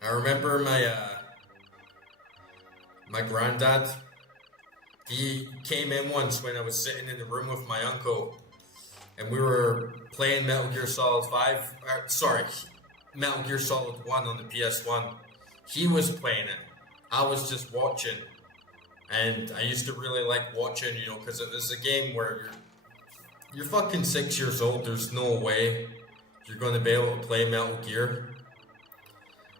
I remember my granddad, he came in once when I was sitting in the room with my uncle, and we were playing Metal Gear Solid 5, Metal Gear Solid 1 on the PS1. He was playing it. I was just watching. And I used to really like watching, you know, because it was a game where you're fucking 6 years old. There's no way you're going to be able to play Metal Gear.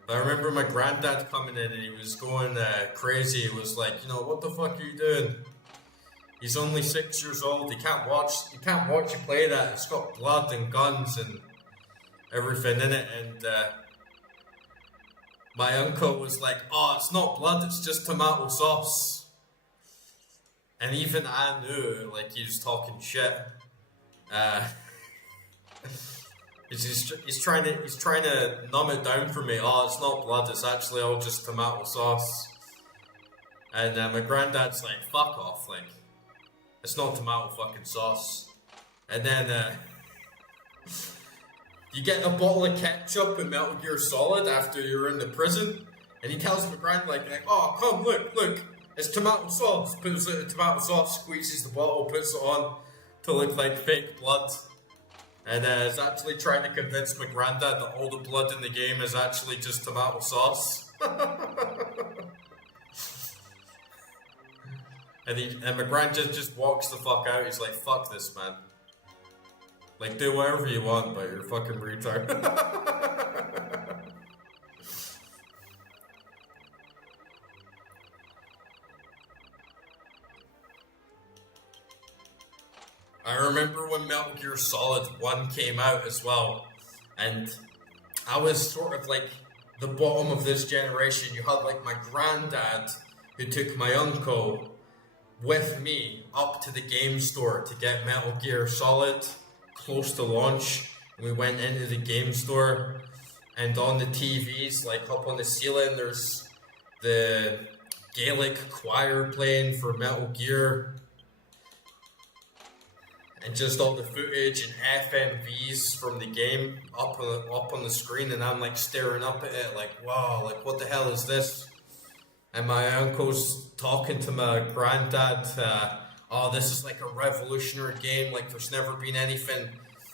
But I remember my granddad coming in and he was going crazy. He was like, you know, what the fuck are you doing? He's only 6 years old. He can't watch you play that. It's got blood and guns and everything in it. And my uncle was like, oh, it's not blood, it's just tomato sauce. And even I knew, like, he was talking shit. He's trying to numb it down for me. Oh, it's not blood, it's actually all just tomato sauce. And my granddad's like, fuck off, like, it's not tomato fucking sauce. And then you get a bottle of ketchup in Metal Gear Solid after you're in the prison, and he tells my grand like, oh, come, look, it's tomato sauce. Puts it in tomato sauce, squeezes the bottle, puts it on to look like fake blood. And is actually trying to convince my granddad that all the blood in the game is actually just tomato sauce. And my granddad just walks the fuck out. He's like, fuck this, man. Like, do whatever you want, but you're a fucking retard. I remember when Metal Gear Solid 1 came out as well, and I was sort of like the bottom of this generation. You had like my granddad who took my uncle with me up to the game store to get Metal Gear Solid close to launch. And we went into the game store, and on the TVs, like up on the ceiling, there's the Gaelic choir playing for Metal Gear. And just all the footage and FMVs from the game up on the screen, and I'm like staring up at it like, wow, like what the hell is this? And my uncle's talking to my granddad, oh, this is like a revolutionary game, like there's never been anything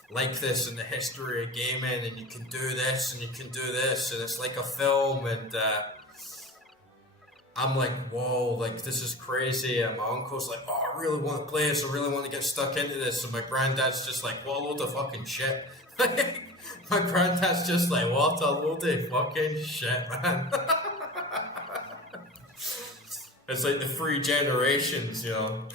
like this in the history of gaming, and you can do this and you can do this, and it's like a film, and I'm like, whoa, like this is crazy. And my uncle's like, oh, I really want to play this, I really want to get stuck into this. And my granddad's just like, what a load of fucking shit. My granddad's just like, what a load of fucking shit, man. It's like the three generations, you know.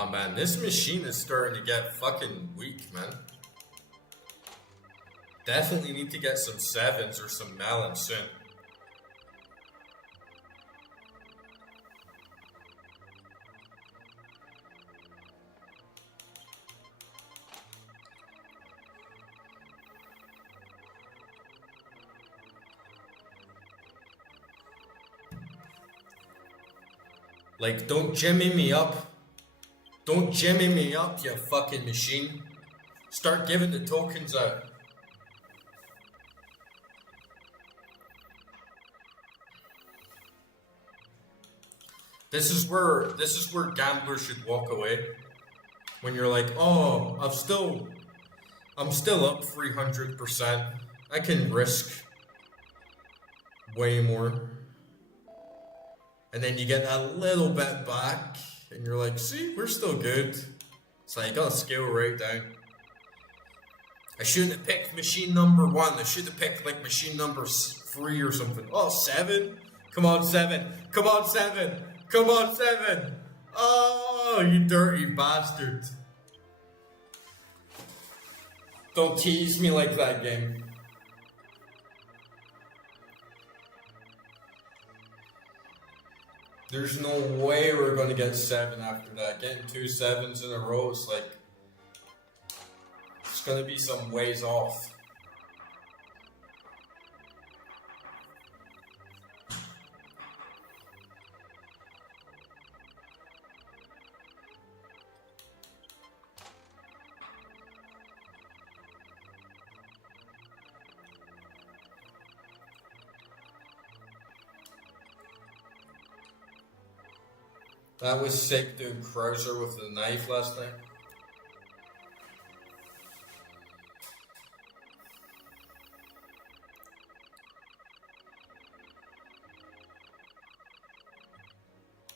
Oh man, this machine is starting to get fucking weak, man. Definitely need to get some 7s or some melons soon. Like, don't jimmy me up. Don't jimmy me up, you fucking machine. Start giving the tokens out. This is where gamblers should walk away. When you're like, oh, I'm still up 300%. I can risk way more. And then you get that little bit back, and you're like, see, we're still good. So you gotta scale right down. I shouldn't have picked machine number 1. I should have picked like machine number 3 or something. Oh, 7? Come on, 7. Come on, 7. Come on, 7. Oh, you dirty bastard. Don't tease me like that, game. There's no way we're going to get 7 after that. Getting 2 7s in a row is like... It's going to be some ways off. That was sick doing Krauser with the knife last night.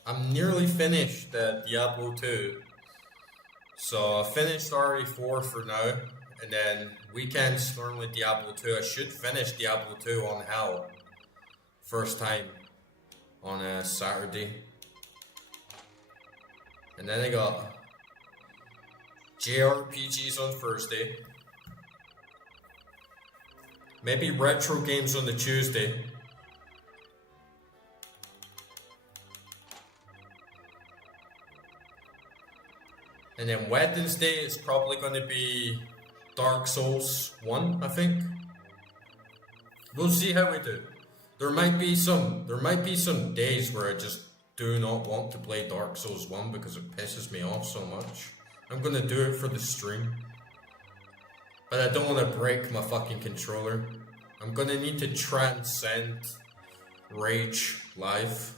I'm nearly finished Diablo 2. So I finished RE4 for now. And then weekends normally Diablo 2. I should finish Diablo 2 on Hell. First time on a Saturday. And then I got JRPGs on Thursday. Maybe retro games on the Tuesday. And then Wednesday is probably going to be Dark Souls 1, I think. We'll see how we do. There might be some days where I just do not want to play Dark Souls 1 because it pisses me off so much. I'm gonna do it for the stream. But I don't want to break my fucking controller. I'm gonna need to transcend Rage live.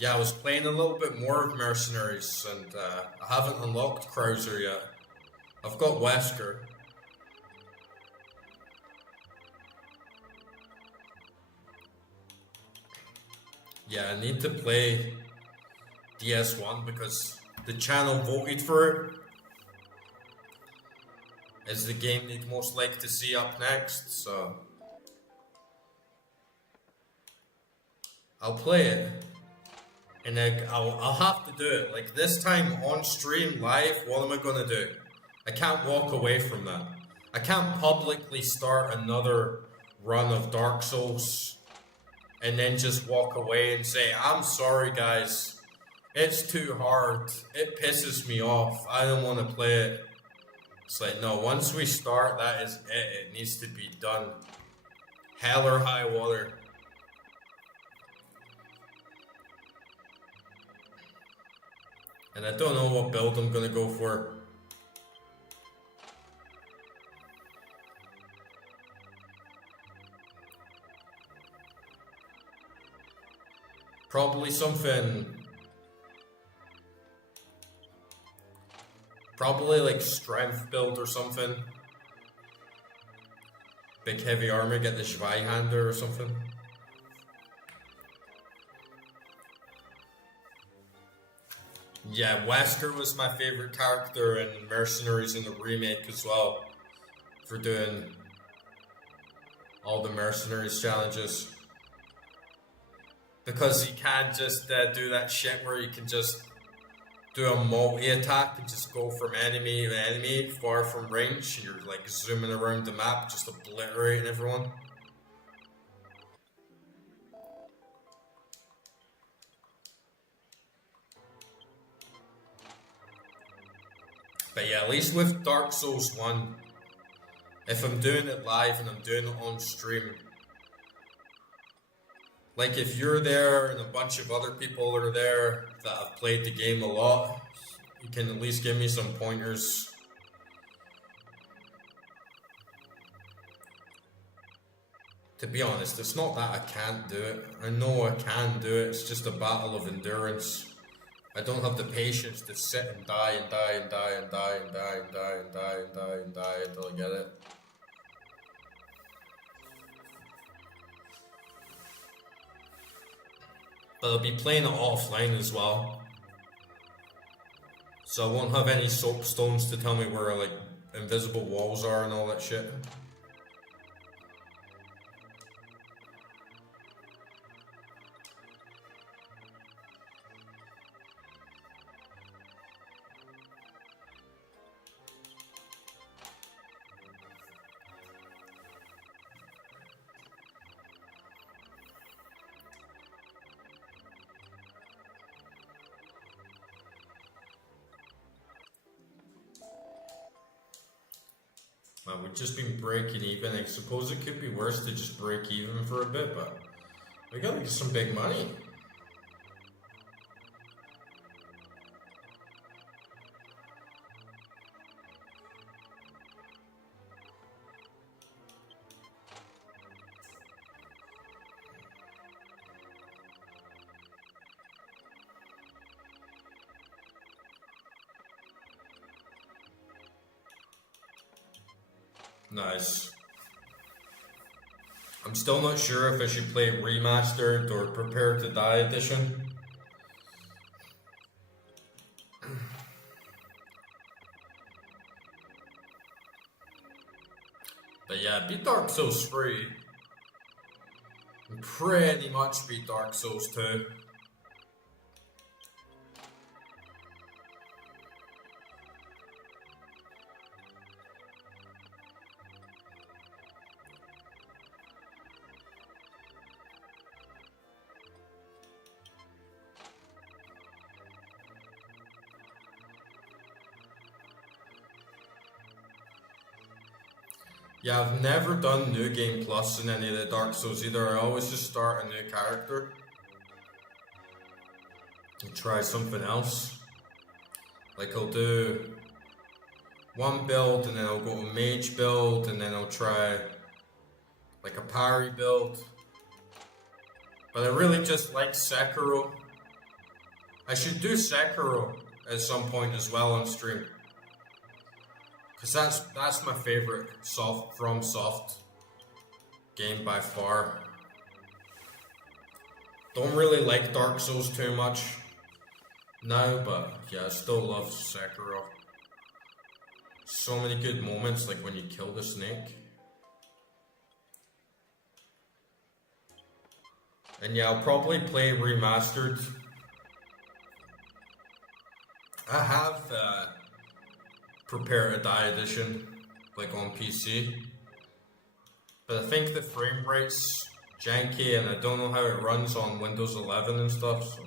Yeah, I was playing a little bit more of Mercenaries and I haven't unlocked Krauser yet. I've got Wesker. Yeah, I need to play DS1 because the channel voted for it as the game they'd most like to see up next, so I'll play it. And I'll have to do it. Like this time on stream live, what am I gonna do? I can't walk away from that. I can't publicly start another run of Dark Souls and then just walk away and say, I'm sorry guys, it's too hard, it pisses me off, I don't want to play it. It's like, no, once we start, that is it, it needs to be done. Hell or high water. And I don't know what build I'm gonna go for. Probably something... Probably like strength build or something. Big heavy armor, get the Zweihander or something. Yeah, Wesker was my favorite character in Mercenaries in the remake as well. For doing all the Mercenaries challenges. Because you can't just do that shit where you can just do a multi-attack and just go from enemy to enemy far from range. You're like zooming around the map, just obliterating everyone. But yeah, at least with Dark Souls 1, if I'm doing it live and I'm doing it on stream, like if you're there and a bunch of other people are there that have played the game a lot, you can at least give me some pointers. To be honest, it's not that I can't do it. I know I can do it, it's just a battle of endurance. I don't have the patience to sit and die and die and die and die and die and die and die and die and die until I get it. But I'll be playing it offline as well. So I won't have any soapstones to tell me where like invisible walls are and all that shit. We've just been breaking even. I suppose it could be worse to just break even for a bit, but we gotta get some big money. Nice. I'm still not sure if I should play Remastered or Prepare to Die Edition. But yeah, beat Dark Souls 3. And pretty much beat Dark Souls 2. Yeah, I've never done New Game Plus in any of the Dark Souls either. I always just start a new character and try something else. Like I'll do one build and then I'll go to mage build and then I'll try like a parry build. But I really just like Sekiro. I should do Sekiro at some point as well on stream. Cause that's my favorite From Soft game by far. Don't really like Dark Souls too much now, but yeah, I still love Sekiro. So many good moments, like when you kill the snake. And yeah, I'll probably play Remastered. I have Prepare to Die Edition, like on PC. But I think the frame rate's janky and I don't know how it runs on Windows 11 and stuff, so.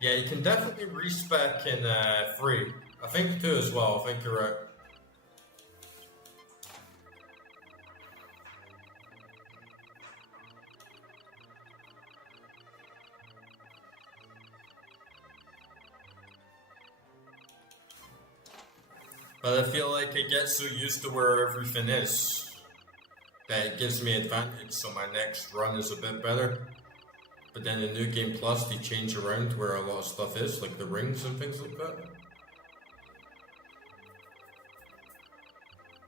Yeah, you can definitely respec in free. I think 2 as well, I think you're right. But I feel like I get so used to where everything is that it gives me advantage, so my next run is a bit better. But then in New Game Plus, they change around where a lot of stuff is, like the rings and things like that.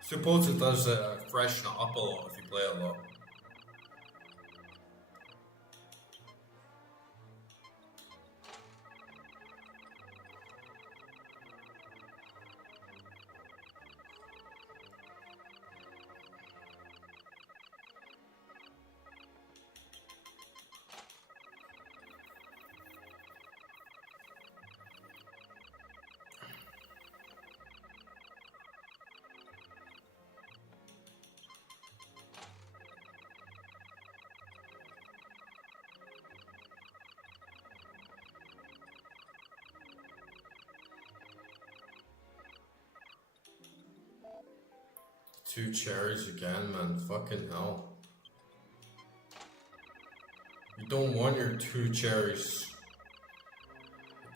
Suppose it does freshen it up a lot if you play a lot. 2 cherries again, man. Fucking hell. You don't want your 2 cherries.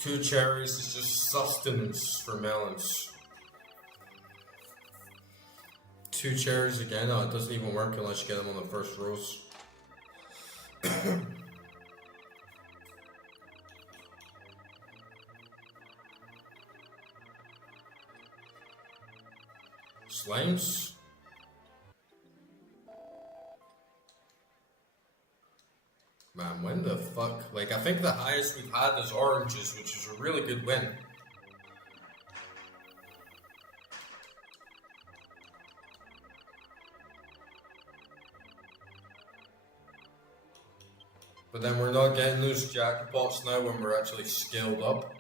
2 cherries is just sustenance for melons. 2 cherries again? Oh, it doesn't even work unless you get them on the first rows. Slimes? Man, when the fuck? Like, I think the highest we've had is oranges, which is a really good win. But then we're not getting those jackpots now when we're actually scaled up.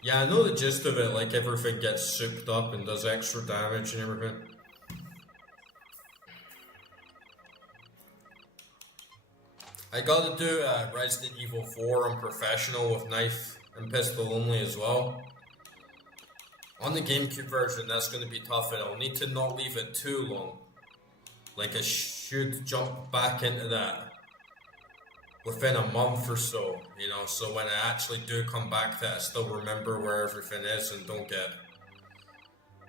Yeah, I know the gist of it, like everything gets souped up and does extra damage and everything. I gotta do Resident Evil 4 on professional with knife and pistol only as well. On the GameCube version, that's gonna be tough and I'll need to not leave it too long. Like I should jump back into that within a month or so, you know, so when I actually do come back to it, I still remember where everything is and don't get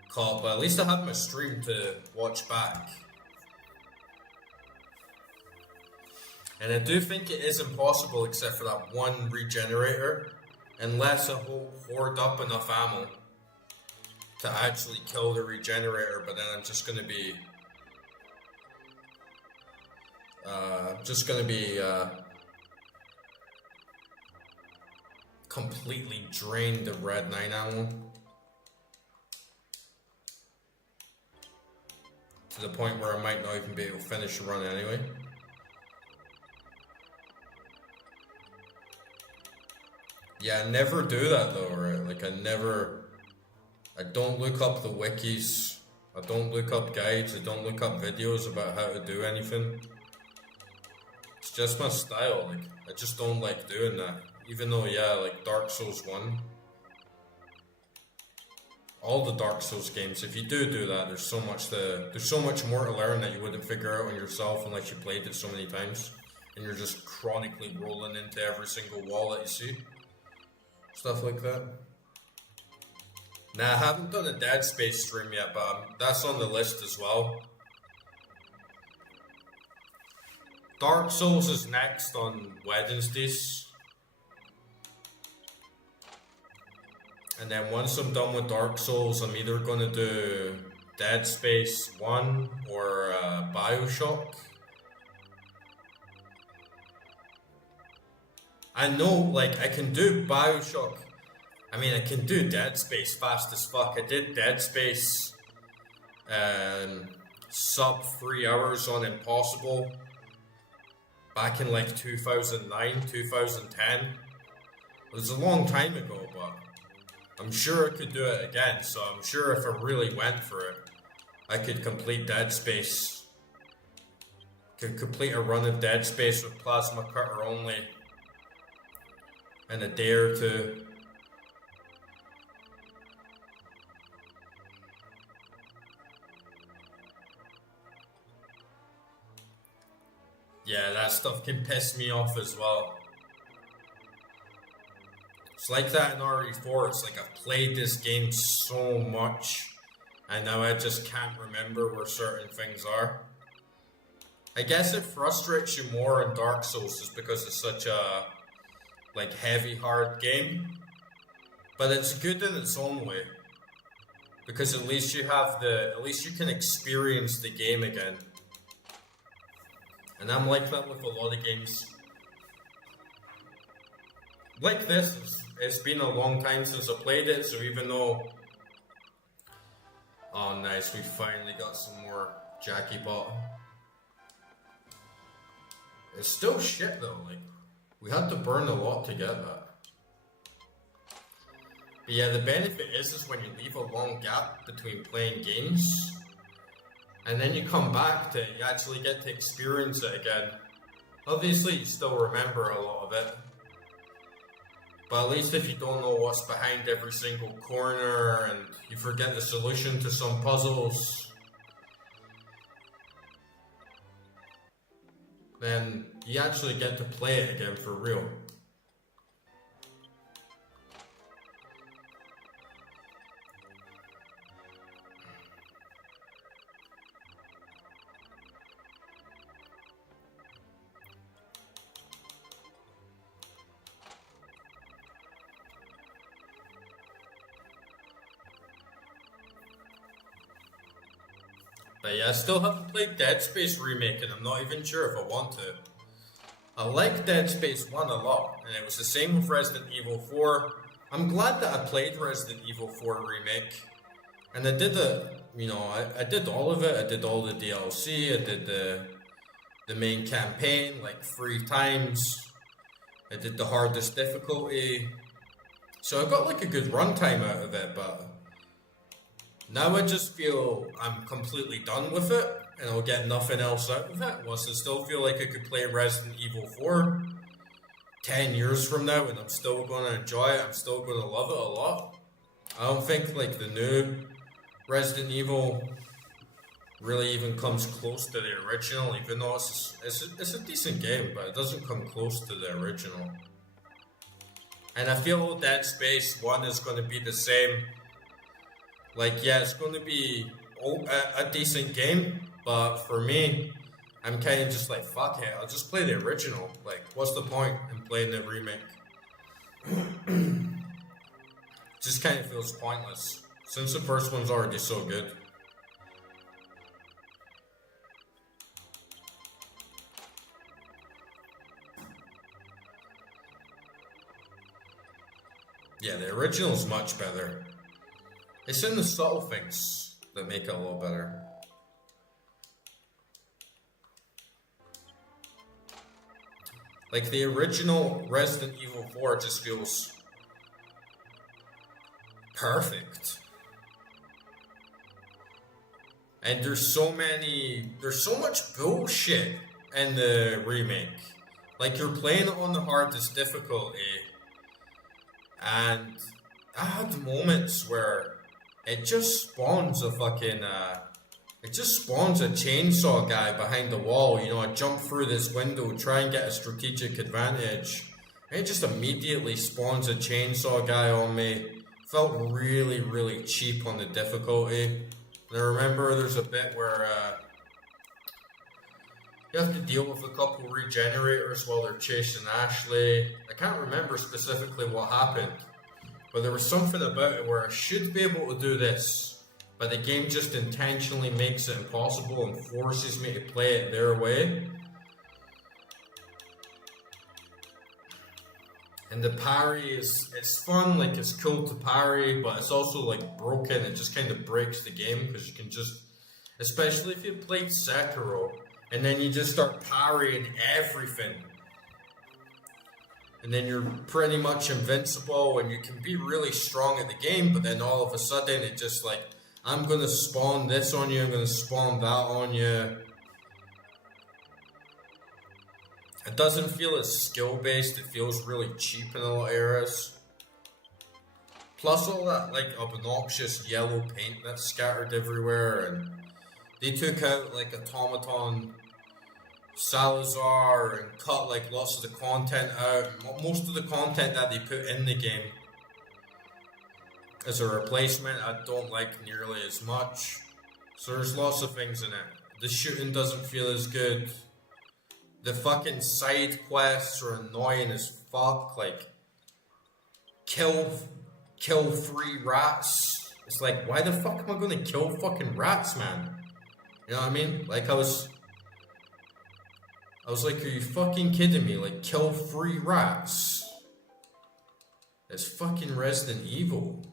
caught. But at least I have my stream to watch back. And I do think it is impossible except for that one regenerator, unless I hoard up enough ammo to actually kill the regenerator, but then I'm just gonna be completely drained of red 9 ammo to the point where I might not even be able to finish the run anyway. Yeah, I never do that though, right? Like I don't look up the wikis, I don't look up guides, I don't look up videos about how to do anything. It's just my style, like I just don't like doing that. Even though, yeah, like Dark Souls 1, all the Dark Souls games, if you do that, there's so much more to learn that you wouldn't figure out on yourself unless you played it so many times, and you're just chronically rolling into every single wall that you see, stuff like that. Nah, I haven't done a Dead Space stream yet, but that's on the list as well. Dark Souls is next on Wednesdays. And then once I'm done with Dark Souls, I'm either going to do Dead Space 1 or Bioshock. I know, like, I can do Bioshock. I mean, I can do Dead Space fast as fuck. I did Dead Space sub 3 hours on Impossible back in like 2009, 2010. It was a long time ago, but I'm sure I could do it again, so I'm sure if I really went for it, I could complete Dead Space. Could complete a run of Dead Space with plasma cutter only in a day or two. Yeah, that stuff can piss me off as well. It's like that in RE4, it's like I've played this game so much and now I just can't remember where certain things are. I guess it frustrates you more in Dark Souls just because it's such a like heavy hard game. But it's good in its own way. Because at least you can experience the game again. And I'm like that with a lot of games. Like this, it's been a long time since I played it, so even though... Oh nice, we finally got some more Jackie bot. It's still shit though, like... We had to burn a lot to get that. But yeah, the benefit is when you leave a long gap between playing games, and then you come back to it, you actually get to experience it again. Obviously, you still remember a lot of it. But at least if you don't know what's behind every single corner and you forget the solution to some puzzles, then you actually get to play it again for real. But yeah, I still haven't played Dead Space Remake, and I'm not even sure if I want to. I like Dead Space 1 a lot, and it was the same with Resident Evil 4. I'm glad that I played Resident Evil 4 Remake, and I did I did all of it. I did all the DLC, I did the main campaign like 3 times. I did the hardest difficulty. So I got like a good runtime out of it, but now I just feel I'm completely done with it, and I'll get nothing else out of it. Whilst I still feel like I could play Resident Evil 4 10 years from now, and I'm still going to enjoy it, I'm still going to love it a lot. I don't think like the new Resident Evil really even comes close to the original, even though it's a decent game, but it doesn't come close to the original. And I feel Dead Space 1 is going to be the same. Like, yeah, it's going to be a decent game, but for me, I'm kind of just like, fuck it, I'll just play the original. Like, what's the point in playing the remake? Just kind of feels pointless, since the first one's already so good. Yeah, the original's much better. It's in the subtle things that make it a little better. Like the original Resident Evil 4 just feels perfect. And there's so much bullshit in the remake. Like you're playing it on the hardest difficulty, and I had moments where it just spawns a fucking, it just spawns a chainsaw guy behind the wall. You know, I jump through this window, try and get a strategic advantage, and it just immediately spawns a chainsaw guy on me. Felt really, really cheap on the difficulty. And I remember there's a bit where, you have to deal with a couple regenerators while they're chasing Ashley. I can't remember specifically what happened, but there was something about it where I should be able to do this, but the game just intentionally makes it impossible and forces me to play it their way. And the parry it's fun, like it's cool to parry, but it's also like broken. It just kind of breaks the game because you can just, especially if you played Sekiro, and then you just start parrying everything. And then you're pretty much invincible, and you can be really strong at the game, but then all of a sudden it just like, I'm going to spawn this on you, I'm going to spawn that on you. It doesn't feel as skill-based, it feels really cheap in a lot of areas. Plus all that like obnoxious yellow paint that's scattered everywhere, and they took out like Automaton Salazar and cut like lots of the content out. Most of the content that they put in the game as a replacement I don't like nearly as much. So there's lots of things in it. The shooting doesn't feel as good. The fucking side quests are annoying as fuck. Like kill 3 rats. It's like, why the fuck am I gonna kill fucking rats, man? You know what I mean? Like I was like, are you fucking kidding me? Like, kill 3 rats? It's fucking Resident Evil.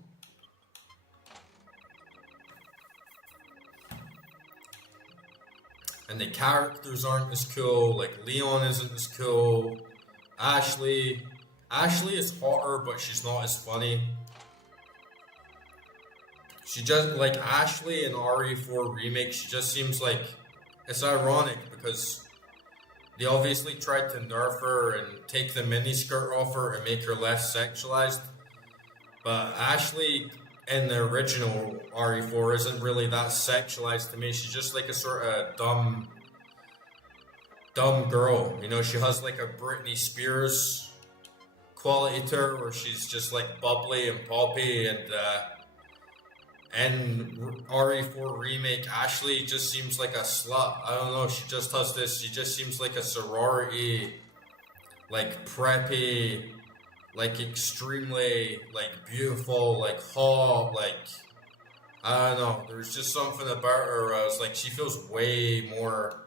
And the characters aren't as cool. Like, Leon isn't as cool. Ashley is hotter, but she's not as funny. She just, like, Ashley in RE4 Remake, she just seems like, it's ironic because they obviously tried to nerf her and take the miniskirt off her and make her less sexualized. But Ashley in the original RE4 isn't really that sexualized to me. She's just like a sort of dumb girl. You know, she has like a Britney Spears quality to her where she's just like bubbly and poppy, and RE4 Remake, Ashley just seems like a slut. I don't know, she just seems like a sorority, like preppy, like extremely, like beautiful, like hot, like, I don't know, there's just something about her where I was like, she feels way more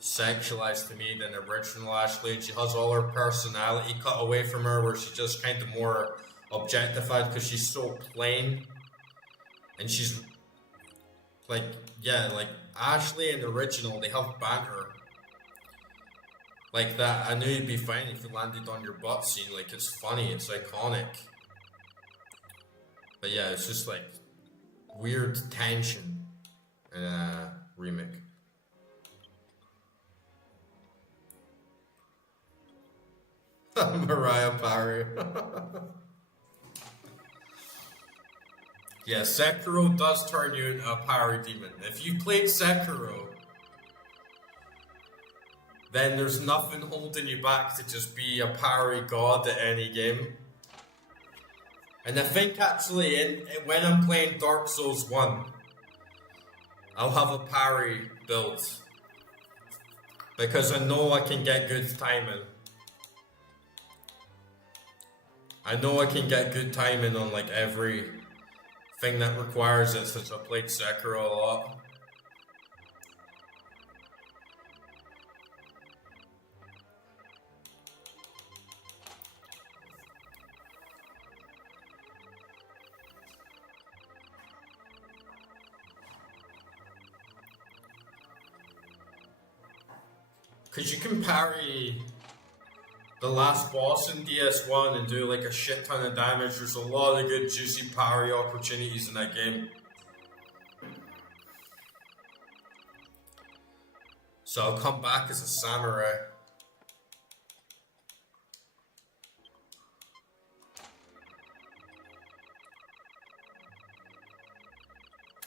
sexualized to me than original Ashley, and she has all her personality cut away from her where she's just kind of more objectified because she's so plain. And she's like, yeah, like Ashley and the original, they have banter like that. I knew you'd be fine if you landed on your butt scene. Like, it's funny, it's iconic. But yeah, it's just like weird tension in a remake. Mariah Parry. Yeah, Sekiro does turn you into a parry demon. If you played Sekiro, then there's nothing holding you back to just be a parry god at any game. And I think actually, when I'm playing Dark Souls 1, I'll have a parry build. Because I know I can get good timing. I know I can get good timing on like every thing that requires it, since I played Sekiro a lot. Because you can parry the last boss in DS1 and do like a shit ton of damage. There's a lot of good juicy parry opportunities in that game. So I'll come back as a samurai.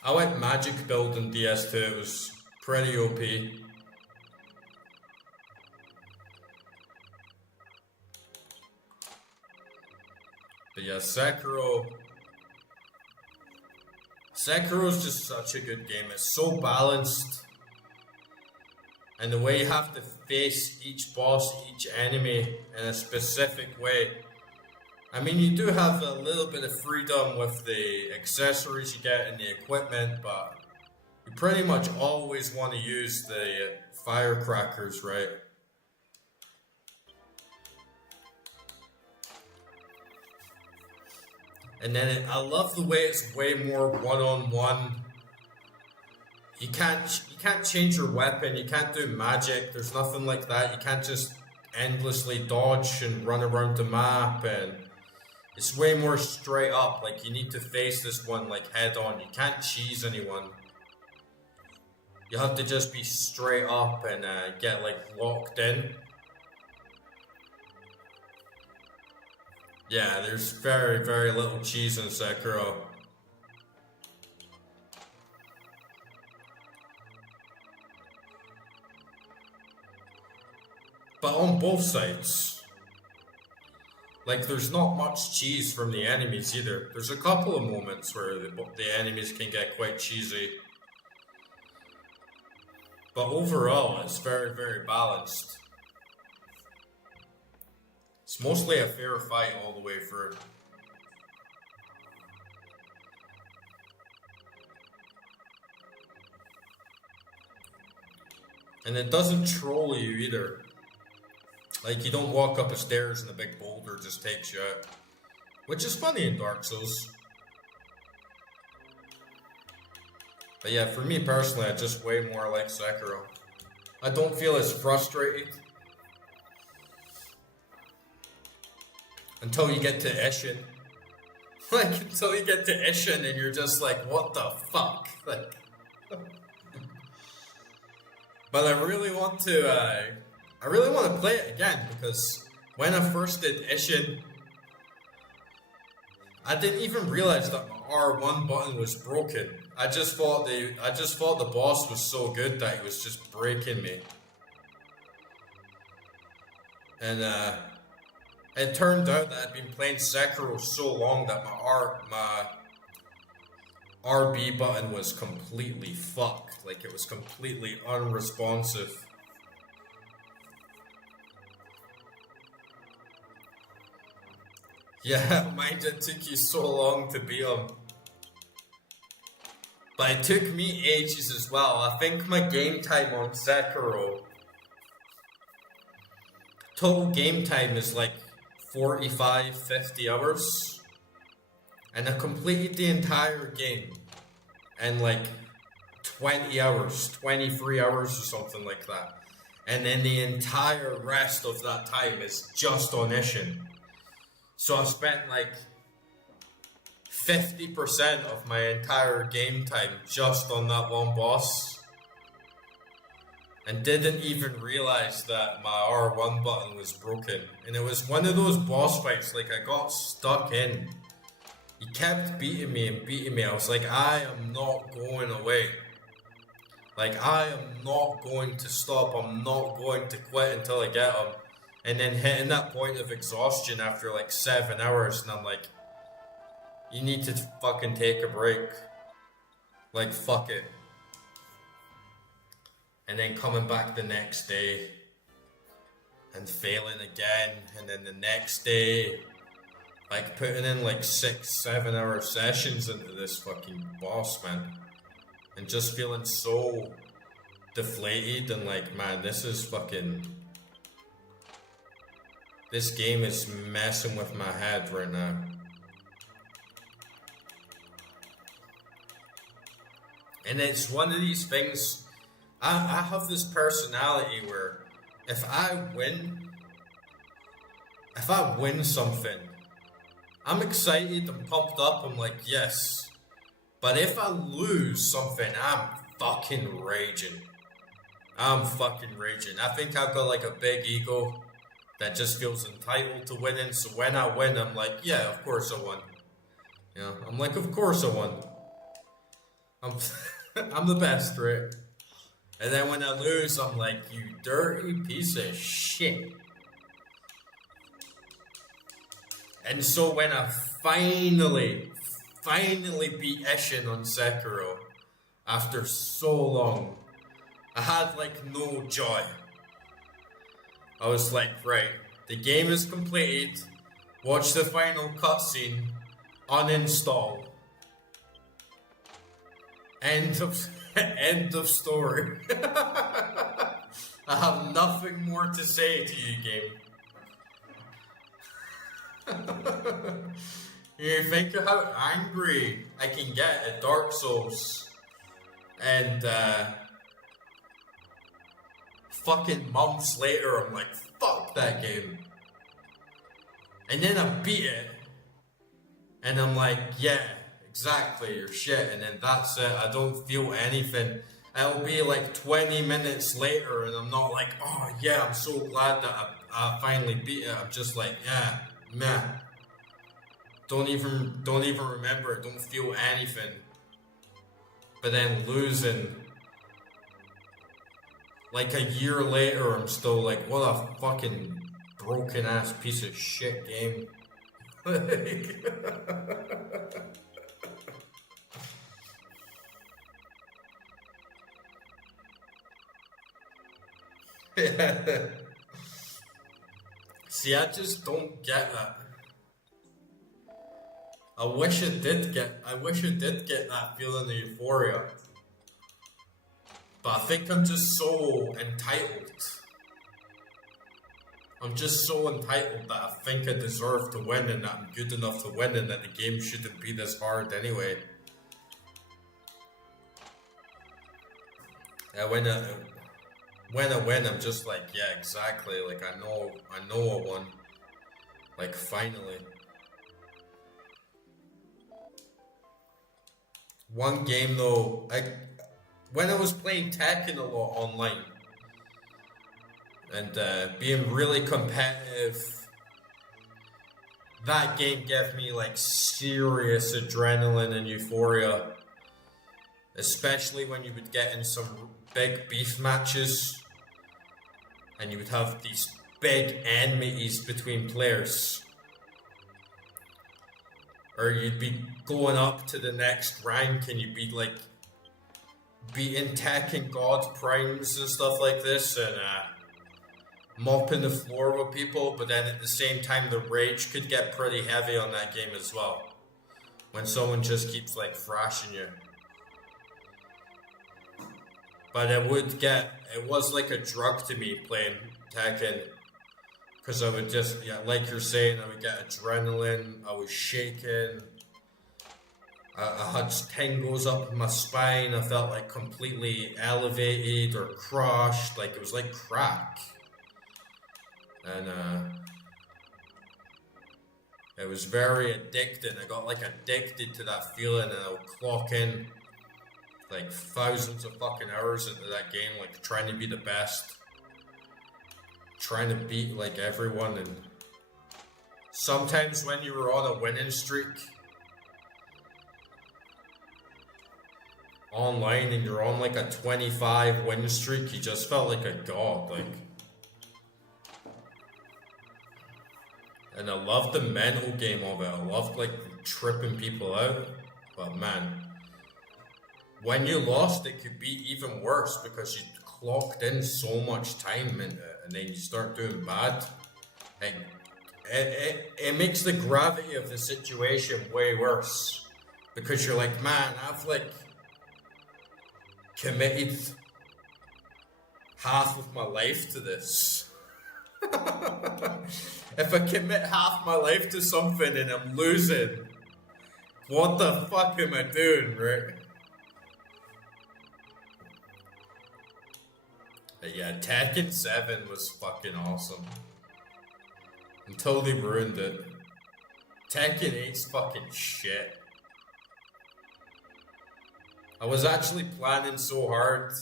I went magic build in DS2, it was pretty OP. But yeah, Sekiro's just such a good game. It's so balanced. And the way you have to face each boss, each enemy in a specific way. I mean, you do have a little bit of freedom with the accessories you get and the equipment, but you pretty much always want to use the firecrackers, right? And then I love the way it's way more one-on-one. You can't change your weapon. You can't do magic. There's nothing like that. You can't just endlessly dodge and run around the map. And it's way more straight up. Like, you need to face this one like head on. You can't cheese anyone. You have to just be straight up and get like locked in. Yeah, there's very, very little cheese in Sekiro. But on both sides, like, there's not much cheese from the enemies either. There's a couple of moments where the enemies can get quite cheesy. But overall, it's very, very balanced. It's mostly a fair fight all the way through. And it doesn't troll you either. Like, you don't walk up the stairs and a big boulder just takes you out. Which is funny in Dark Souls. But yeah, for me personally, I just way more like Sekiro. I don't feel as frustrated. until you get to Ishin. Like, until you get to Ishin and you're just like, what the fuck? Like, but I really want to play it again, because when I first did Ishin, I didn't even realize that my R1 button was broken. I just thought the boss was so good that he was just breaking me. And it turned out that I'd been playing Sekiro so long that my RB button was completely fucked. Like, it was completely unresponsive. Yeah, mind it took you so long to beat him. But it took me ages as well. I think my game time on Sekiro, total game time is like 45, 50 hours. And I completed the entire game in like 20 hours, 23 hours or something like that. And then the entire rest of that time is just on Ishin. So I spent like 50% of my entire game time just on that one boss. And didn't even realize that my R1 button was broken. And it was one of those boss fights, like, I got stuck in. He kept beating me and beating me. I was like, I am not going away. Like, I am not going to stop. I'm not going to quit until I get him. And then hitting that point of exhaustion after like 7 hours, and I'm like, you need to fucking take a break. Like, fuck it. And then coming back the next day and failing again, and then the next day, like, putting in like 6-7 hour sessions into this fucking boss, man, and just feeling so deflated and like, man, this game is messing with my head right now. And it's one of these things, I have this personality where if I win something, I'm excited, I'm pumped up, I'm like, yes. But if I lose something, I'm fucking raging. I think I've got like a big ego that just feels entitled to winning. So when I win, I'm like, yeah, of course I won. You know, I'm like, of course I won. I'm the best, right? And then when I lose, I'm like, you dirty piece of shit. And so when I finally beat Ishin on Sekiro, after so long, I had like no joy. I was like, right, the game is completed, watch the final cutscene, uninstall. End of story. I have nothing more to say to you, game. You think of how angry I can get at Dark Souls, and fucking months later I'm like, fuck that game. And then I beat it, and I'm like, yeah, exactly, you're shit. And then that's it, I don't feel anything. It'll be like 20 minutes later and I'm not like, oh yeah, I'm so glad that I finally beat it. I'm just like, yeah, meh. Don't even remember it, don't feel anything. But then losing, like a year later, I'm still like, what a fucking broken ass piece of shit game. Yeah. See, I just don't get that. I wish it did get that feeling of euphoria. But I think I'm just so entitled. I'm just so entitled that I think I deserve to win and that I'm good enough to win and that the game shouldn't be this hard anyway. When I win, I'm just like, yeah, exactly. Like, I know I won. Like, finally. One game though, when I was playing Tekken a lot online and being really competitive, that game gave me like serious adrenaline and euphoria. Especially when you would get in some big beef matches and you would have these big enmities between players. Or you'd be going up to the next rank and you'd be like beating Tekken God Primes and stuff like this and mopping the floor with people, but then at the same time the rage could get pretty heavy on that game as well. When someone just keeps like thrashing you. But it was like a drug to me playing Tekken. Because I would just, yeah, like you're saying, I would get adrenaline, I was shaking, I had tingles up my spine, I felt like completely elevated or crushed, like it was like crack. And it was very addicting. I got like addicted to that feeling, and I would clock in like thousands of fucking hours into that game, like trying to be the best. Trying to beat like everyone, and sometimes when you were on a winning streak online and you're on like a 25 win streak, you just felt like a god, like. And I loved the mental game of it. I loved like tripping people out, but man, when you lost it could be even worse because you clocked in so much time into it, and then you start doing bad. Like, it makes the gravity of the situation way worse because you're like, man, I've like committed half of my life to this. If I commit half my life to something and I'm losing, what the fuck am I doing, right? But yeah, Tekken 7 was fucking awesome. Until they ruined it. Tekken 8's fucking shit. I was actually planning so hard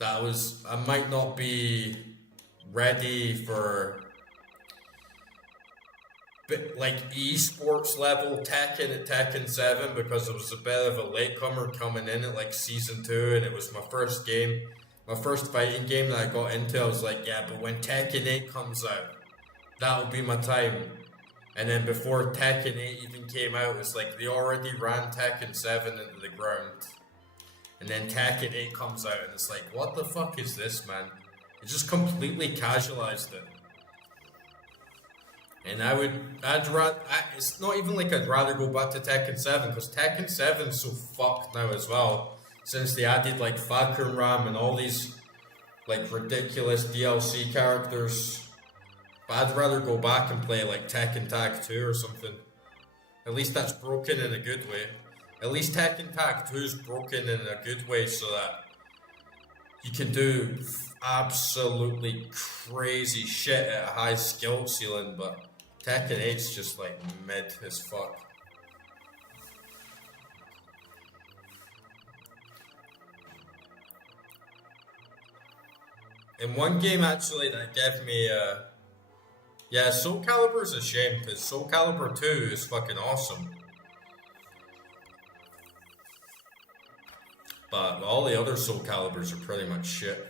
that I might not be ready for like esports level Tekken at Tekken 7 because it was a bit of a latecomer coming in at like season 2, and it was my first game, my first fighting game that I got into. I was like, yeah, but when Tekken 8 comes out, that'll be my time. And then before Tekken 8 even came out, it's like they already ran Tekken 7 into the ground. And then Tekken 8 comes out and it's like, what the fuck is this, man? It just completely casualized it. And it's not even like I'd rather go back to Tekken 7, because Tekken 7's so fucked now as well, since they added like Falcon Ram and all these like ridiculous DLC characters. But I'd rather go back and play like Tekken Tag 2 or something. At least that's broken in a good way. At least Tekken Tag 2 is broken in a good way so that you can do absolutely crazy shit at a high skill ceiling, but Tekken 8's just like mid as fuck. In one game actually that gave me yeah, Soul Calibur's a shame because Soul Calibur 2 is fucking awesome. But all the other Soul Caliburs are pretty much shit.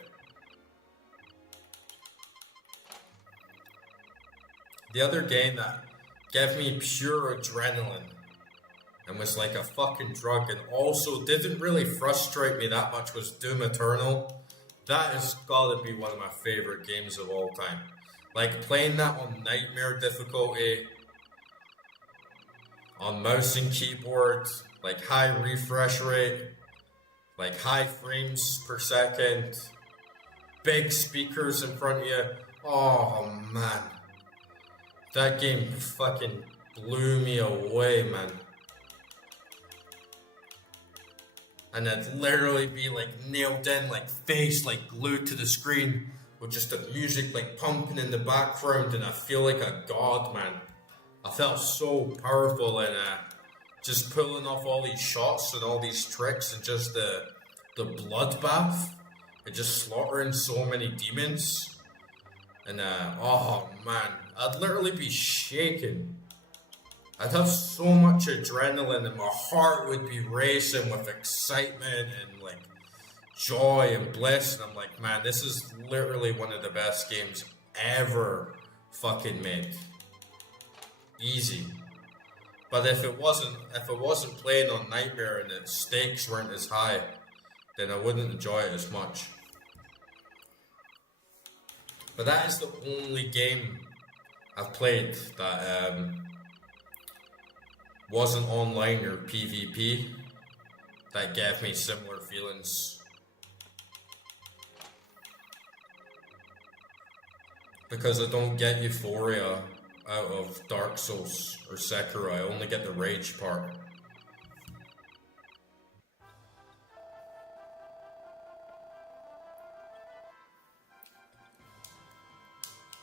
The other game that gave me pure adrenaline and was like a fucking drug and also didn't really frustrate me that much was Doom Eternal. That has gotta be one of my favorite games of all time. Like playing that on nightmare difficulty, on mouse and keyboard, like high refresh rate, like high frames per second, big speakers in front of you. Oh man. That game fucking blew me away, man. And I'd literally be like nailed in, like face like glued to the screen, with just the music like pumping in the background, and I feel like a god, man. I felt so powerful, and just pulling off all these shots and all these tricks, and just the bloodbath, and just slaughtering so many demons. And oh man, I'd literally be shaking. I'd have so much adrenaline, and my heart would be racing with excitement and like joy and bliss. And I'm like, man, this is literally one of the best games ever fucking made. Easy. But if it wasn't playing on Nightmare and the stakes weren't as high, then I wouldn't enjoy it as much. But that is the only game I've played that wasn't online or PvP that gave me similar feelings. Because I don't get euphoria out of Dark Souls or Sekiro, I only get the rage part.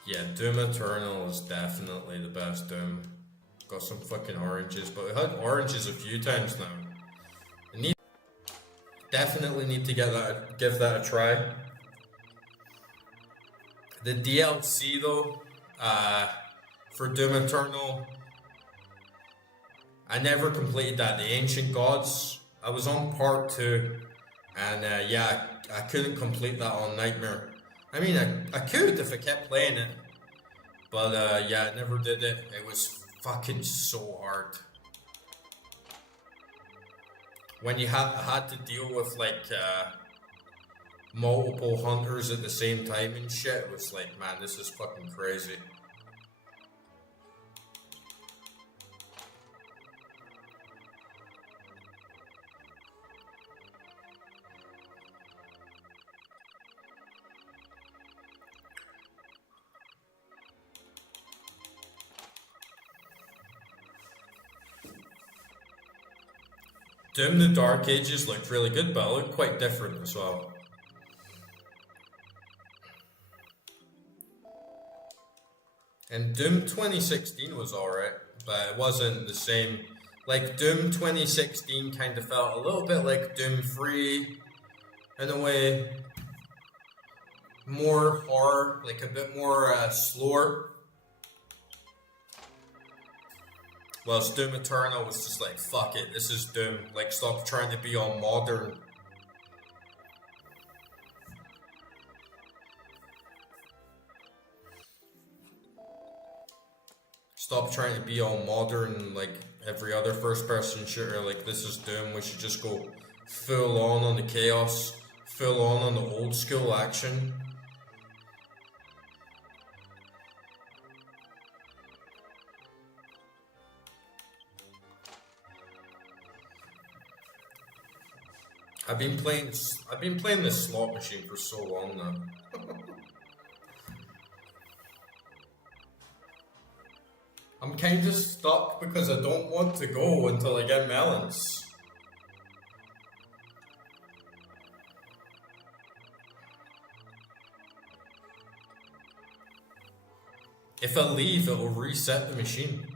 Yeah, Doom Eternal is definitely the best Doom. Got some fucking oranges, but we had oranges a few times now. Definitely need to give that a try. The DLC though, for Doom Eternal, I never completed that. The Ancient Gods, I was on part 2, and yeah, I couldn't complete that on Nightmare. I mean, I could if I kept playing it, but yeah, I never did it. It was fucking so hard. When you had to deal with like multiple hunters at the same time and shit, it was like, man, this is fucking crazy. Doom the Dark Ages looked really good, but it looked quite different as well. And Doom 2016 was alright, but it wasn't the same. Like, Doom 2016 kind of felt a little bit like Doom 3 in a way. More horror, like a bit more slower. Whilst Doom Eternal was just like, fuck it, this is Doom. Like, stop trying to be all modern. Stop trying to be all modern like every other first-person shooter. Like, this is Doom. We should just go full on the chaos, full on the old school action. I've been playing this slot machine for so long now. I'm kind of stuck because I don't want to go until I get melons. If I leave, it will reset the machine.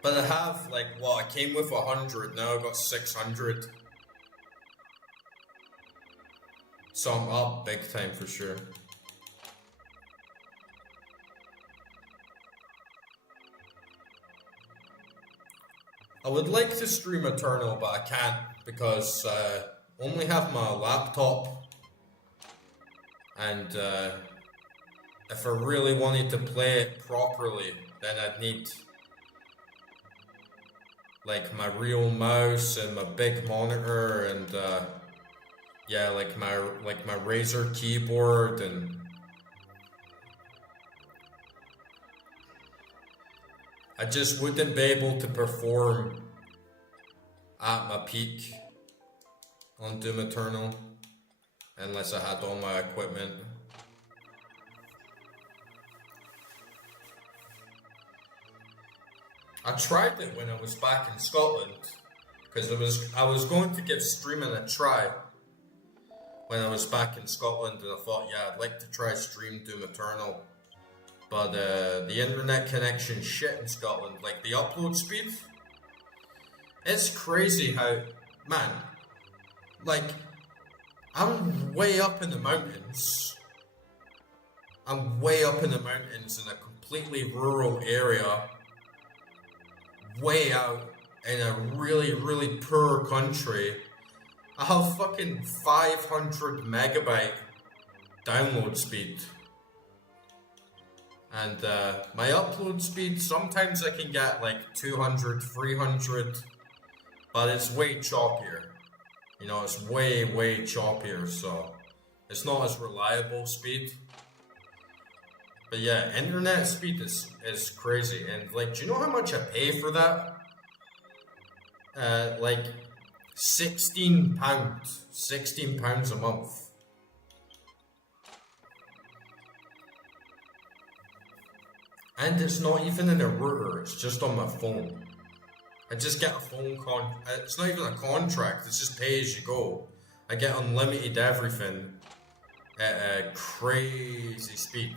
But I have, like, well, I came with 100, now I've got 600. So I'm up big time for sure. I would like to stream Eternal, but I can't because I only have my laptop. And if I really wanted to play it properly, then I'd need like my real mouse and my big monitor and yeah, like my Razer keyboard, and I just wouldn't be able to perform at my peak on Doom Eternal unless I had all my equipment. I tried it when I was back in Scotland because I was going to give streaming a try, when I was back in Scotland, and I thought, yeah, I'd like to try stream Doom Eternal. But the internet connection shit in Scotland, like the upload speed, it's crazy how, man, like, I'm way up in the mountains. I'm way up in the mountains in a completely rural area, way out in a really, really poor country. I have fucking 500 megabyte download speed. And my upload speed, sometimes I can get like 200, 300, but it's way choppier. You know, it's way, way choppier, so it's not as reliable speed. But yeah, internet speed is crazy. And like, do you know how much I pay for that? Like £16. £16 a month. And it's not even in a router, it's just on my phone. I just get a it's not even a contract, it's just pay as you go. I get unlimited everything at a crazy speed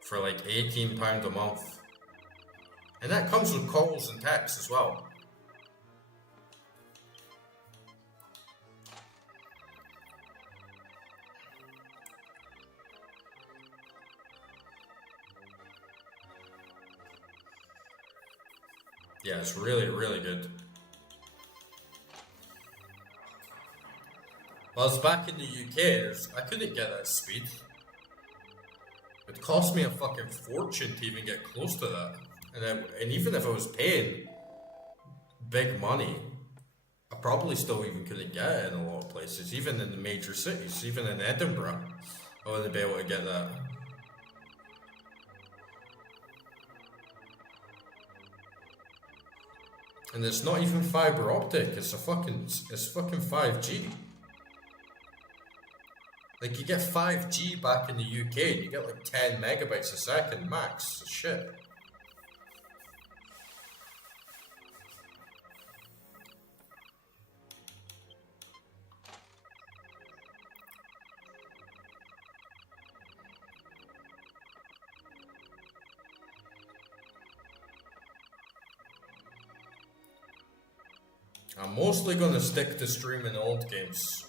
for like £18 a month. And that comes with calls and texts as well. Yeah, it's really, really good. While I was back in the UK, I couldn't get that speed. It cost me a fucking fortune to even get close to that. And even if I was paying big money, I probably still even couldn't get it in a lot of places. Even in the major cities, even in Edinburgh, I wouldn't be able to get that. And it's not even fiber optic, it's fucking 5G. Like, you get 5G back in the UK and you get like 10 megabytes a second max. Shit. I'm mostly gonna stick to streaming old games.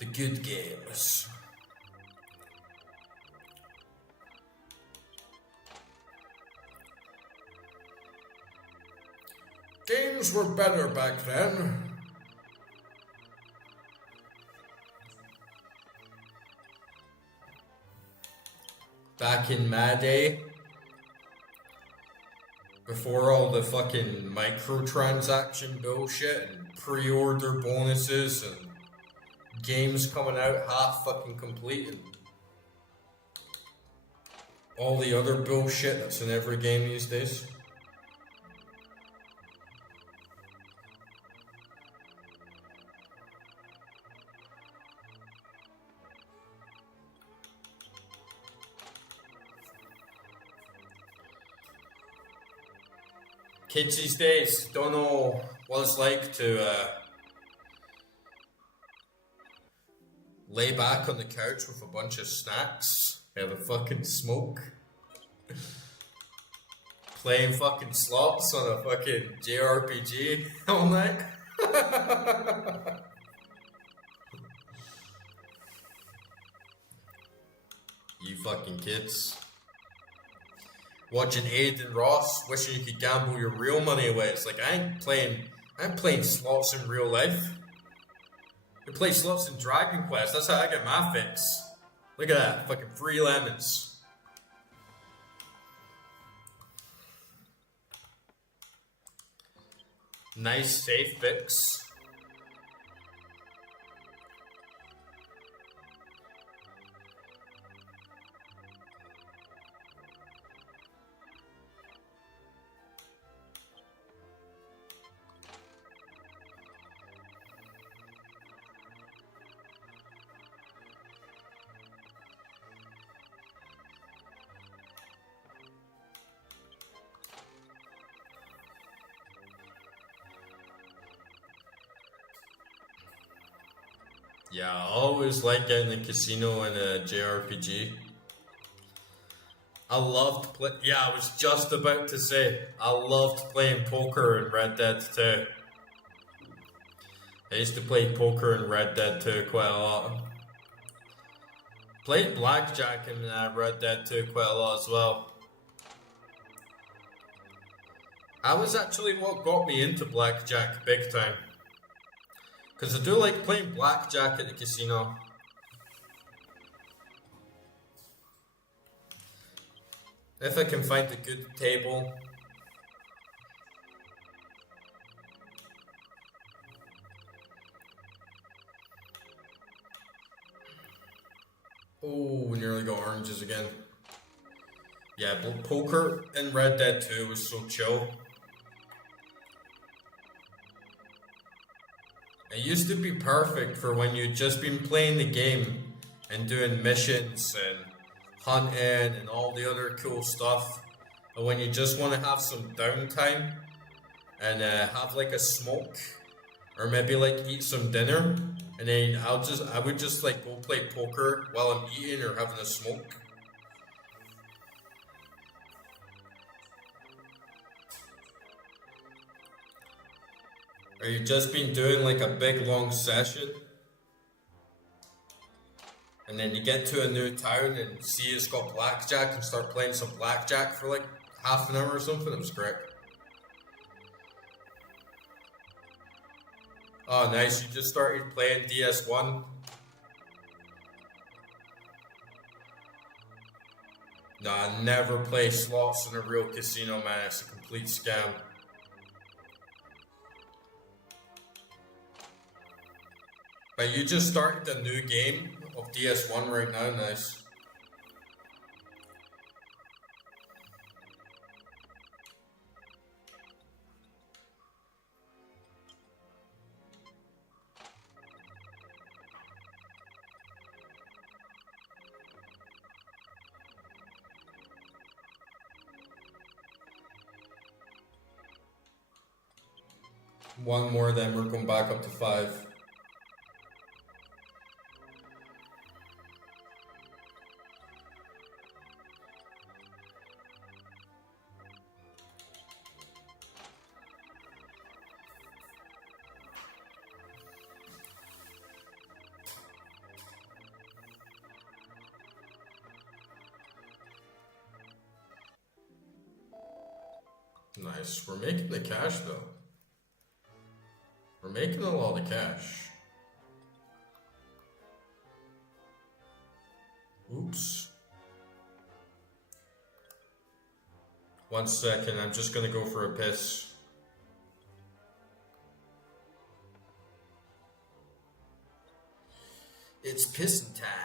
The good games. Games were better back then. Back in my day. Before all the fucking microtransaction bullshit and pre-order bonuses and games coming out half fucking complete and all the other bullshit that's in every game these days. Kids these days don't know what it's like to lay back on the couch with a bunch of snacks, have a fucking smoke, playing fucking slots on a fucking JRPG all night. You fucking kids. Watching Aiden Ross, wishing you could gamble your real money away. It's like, I ain't playing slots in real life. I play slots in Dragon Quest, that's how I get my fix. Look at that, fucking free lemons. Nice safe fix. Yeah, I always like getting a casino in a JRPG. I loved play. Yeah, I was just about to say I loved playing poker in Red Dead 2. I used to play poker in Red Dead 2 quite a lot. Played blackjack in Red Dead 2 quite a lot as well. That was actually what got me into blackjack big time. Because I do like playing blackjack at the casino. If I can find a good table. Oh, we nearly got oranges again. Yeah, but poker in Red Dead 2 was so chill. It used to be perfect for when you'd just been playing the game and doing missions and hunting and all the other cool stuff. And when you just want to have some downtime and have like a smoke or maybe like eat some dinner, and then I would just like go play poker while I'm eating or having a smoke. Or you just been doing like a big long session, and then you get to a new town and see it's got blackjack and start playing some blackjack for like half an hour or something. It was great. Oh, nice. You just started playing DS1. No, I never play slots in a real casino, man. It's a complete scam. But you just started a new game of DS1 right now, nice. One more, then we're going back up to 5. Nice. We're making the cash though. We're making a lot of cash. Oops. 1 second, I'm just gonna go for a piss. It's pissing time.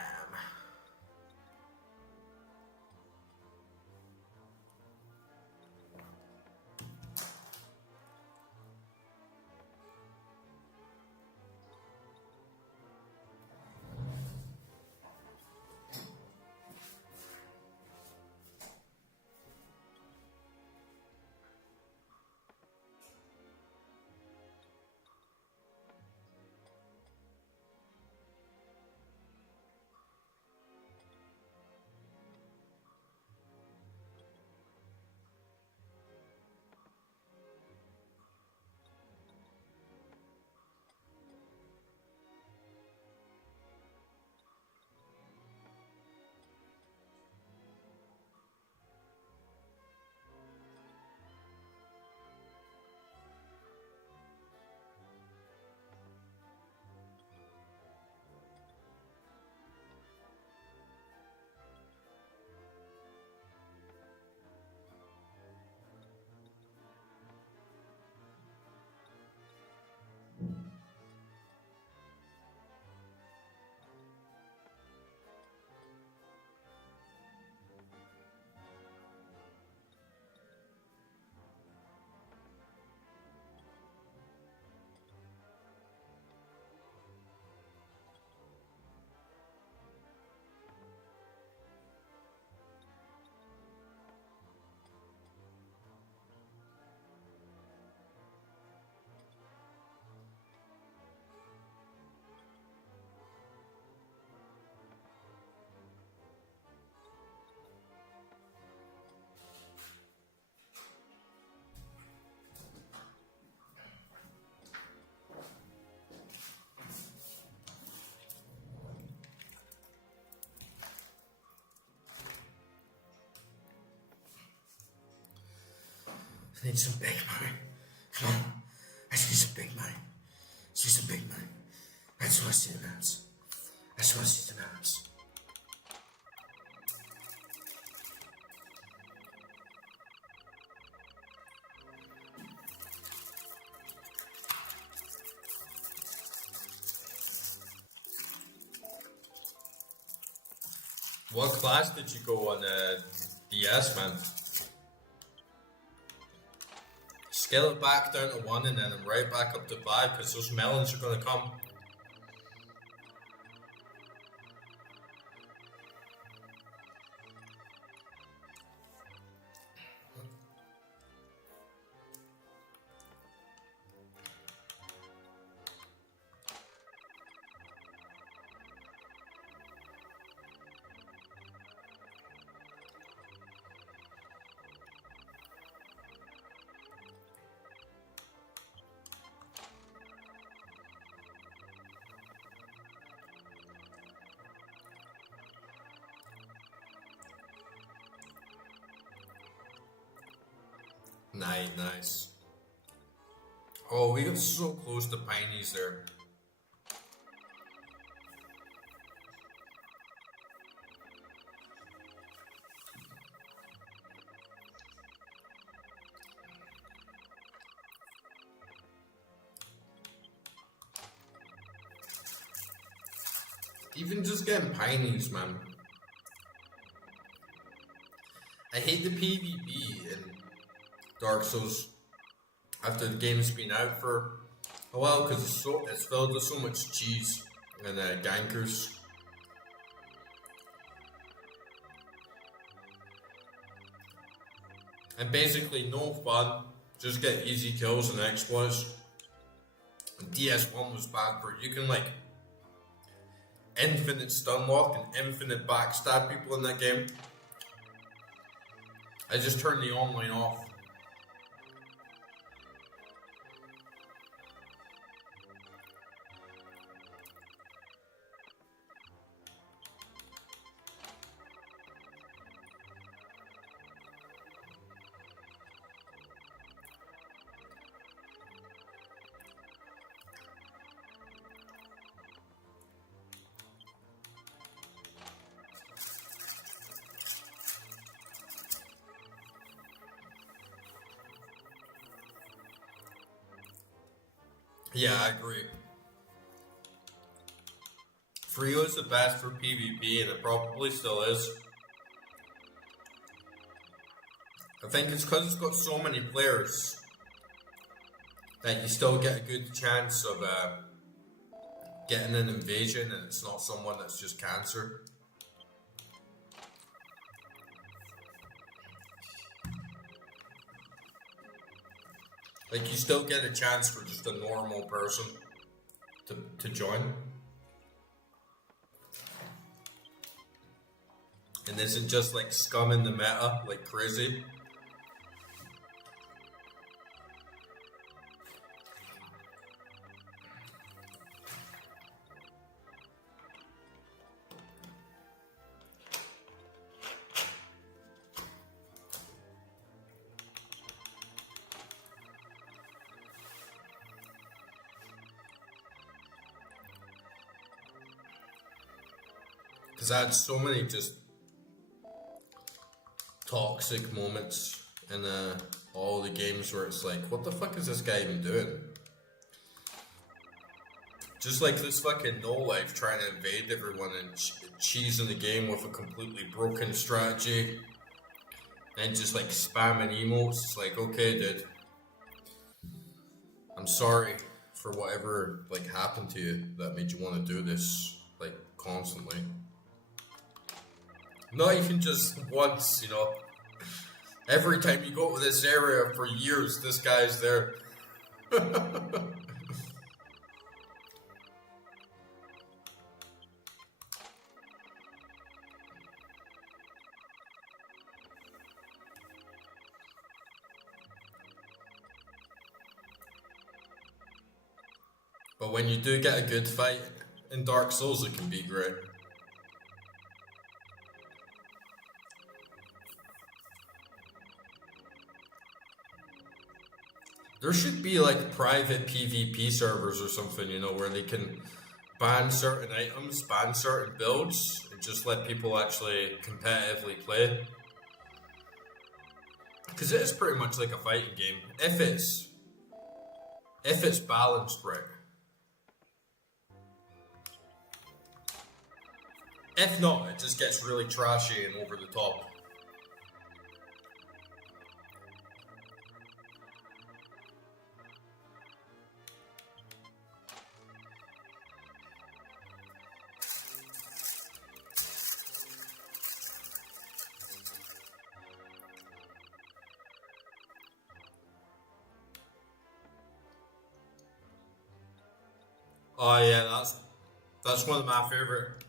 I need some big money. Come on. I see some big money. See some big money. I just want to see the nuts. I just want to see the nuts. What class did you go on DS, man? Scale it back down to 1 and then right back up to 5 because those melons are going to come. Nice. Oh, we got so close to Pineys there. Even just getting Pineys, man. I hate the PvP in Dark Souls after the game's been out for a while because it's filled with so much cheese and gankers. And basically no fun, just get easy kills and exploits. DS1 was bad for it. You can like infinite stun lock and infinite backstab people in that game. I just turned the online off. Yeah, I agree. Frio is the best for PvP, and it probably still is. I think it's because it's got so many players that you still get a good chance of getting an invasion, and it's not someone that's just cancer. Like, you still get a chance for just a normal person to join. And isn't just like scumming the meta like crazy. Because I had so many just toxic moments in all the games where it's like, what the fuck is this guy even doing? Just like this fucking no-life trying to invade everyone and cheesing the game with a completely broken strategy. And just like spamming emotes. It's like, okay, dude. I'm sorry for whatever like happened to you that made you want to do this like constantly. Not even just once, you know. Every time you go to this area for years, this guy's there. But when you do get a good fight in Dark Souls, it can be great. There should be like private PvP servers or something, you know, where they can ban certain items, ban certain builds, and just let people actually competitively play. Because it is pretty much like a fighting game, if it's balanced right. If not, it just gets really trashy and over the top. Oh yeah, that's one of my favorite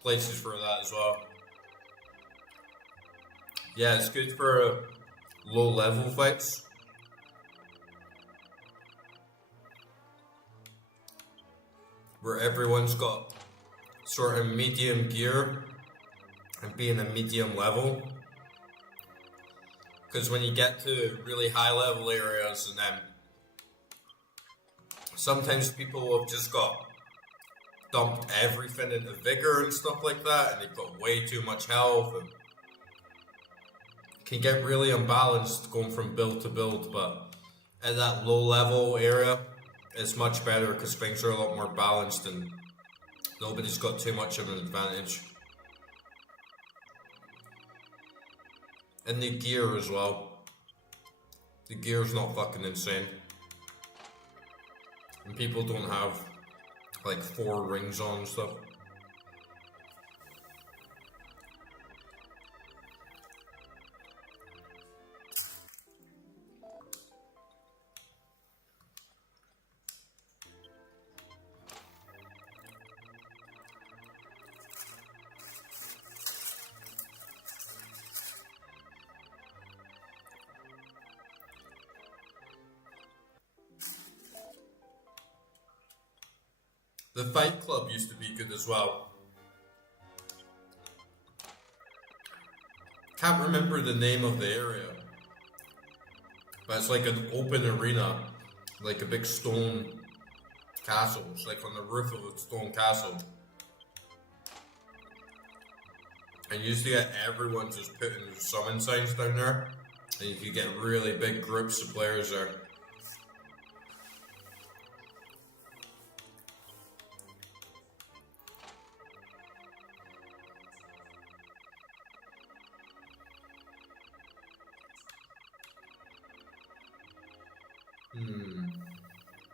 places for that as well. Yeah, it's good for low level fights. Where everyone's got sort of medium gear and being a medium level. Because when you get to really high level areas and then sometimes people have just got dumped everything into vigor and stuff like that, and they've got way too much health, and can get really unbalanced going from build to build. But at that low level area, it's much better because things are a lot more balanced and nobody's got too much of an advantage. And the gear as well. The gear's not fucking insane. And people don't have like 4 rings on and stuff. The Fight Club used to be good as well. Can't remember the name of the area. But it's like an open arena. Like a big stone castle. It's like on the roof of a stone castle. And you used to get everyone just putting their summon signs down there. And you could get really big groups of players there.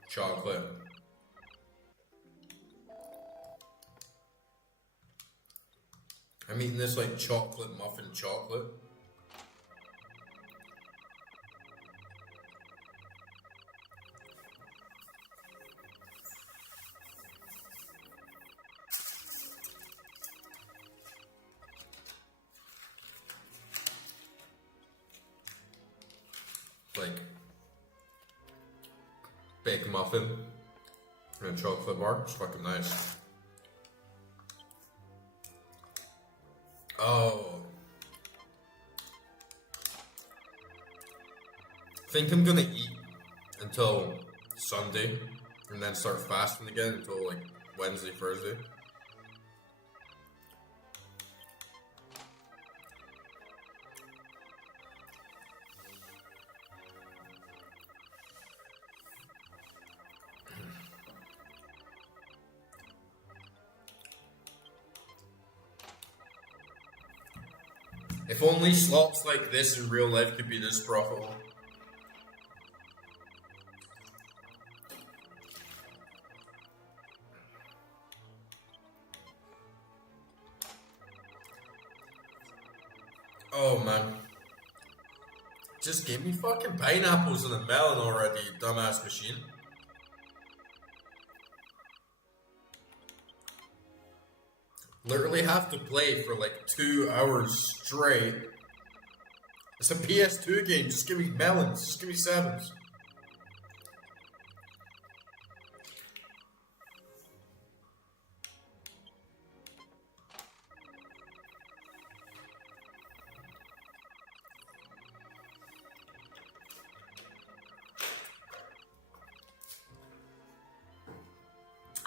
Chocolate. I'm eating this like chocolate muffin chocolate. Like bacon muffin and a chocolate bar. It's fucking nice. Oh. I think I'm gonna eat until Sunday and then start fasting again until like Wednesday, Thursday. If only slots like this in real life could be this profitable. Oh man. Just give me fucking pineapples and a melon already, you dumbass machine. Literally have to play for like 2 hours straight. It's a PS2 game, just give me melons, just give me sevens.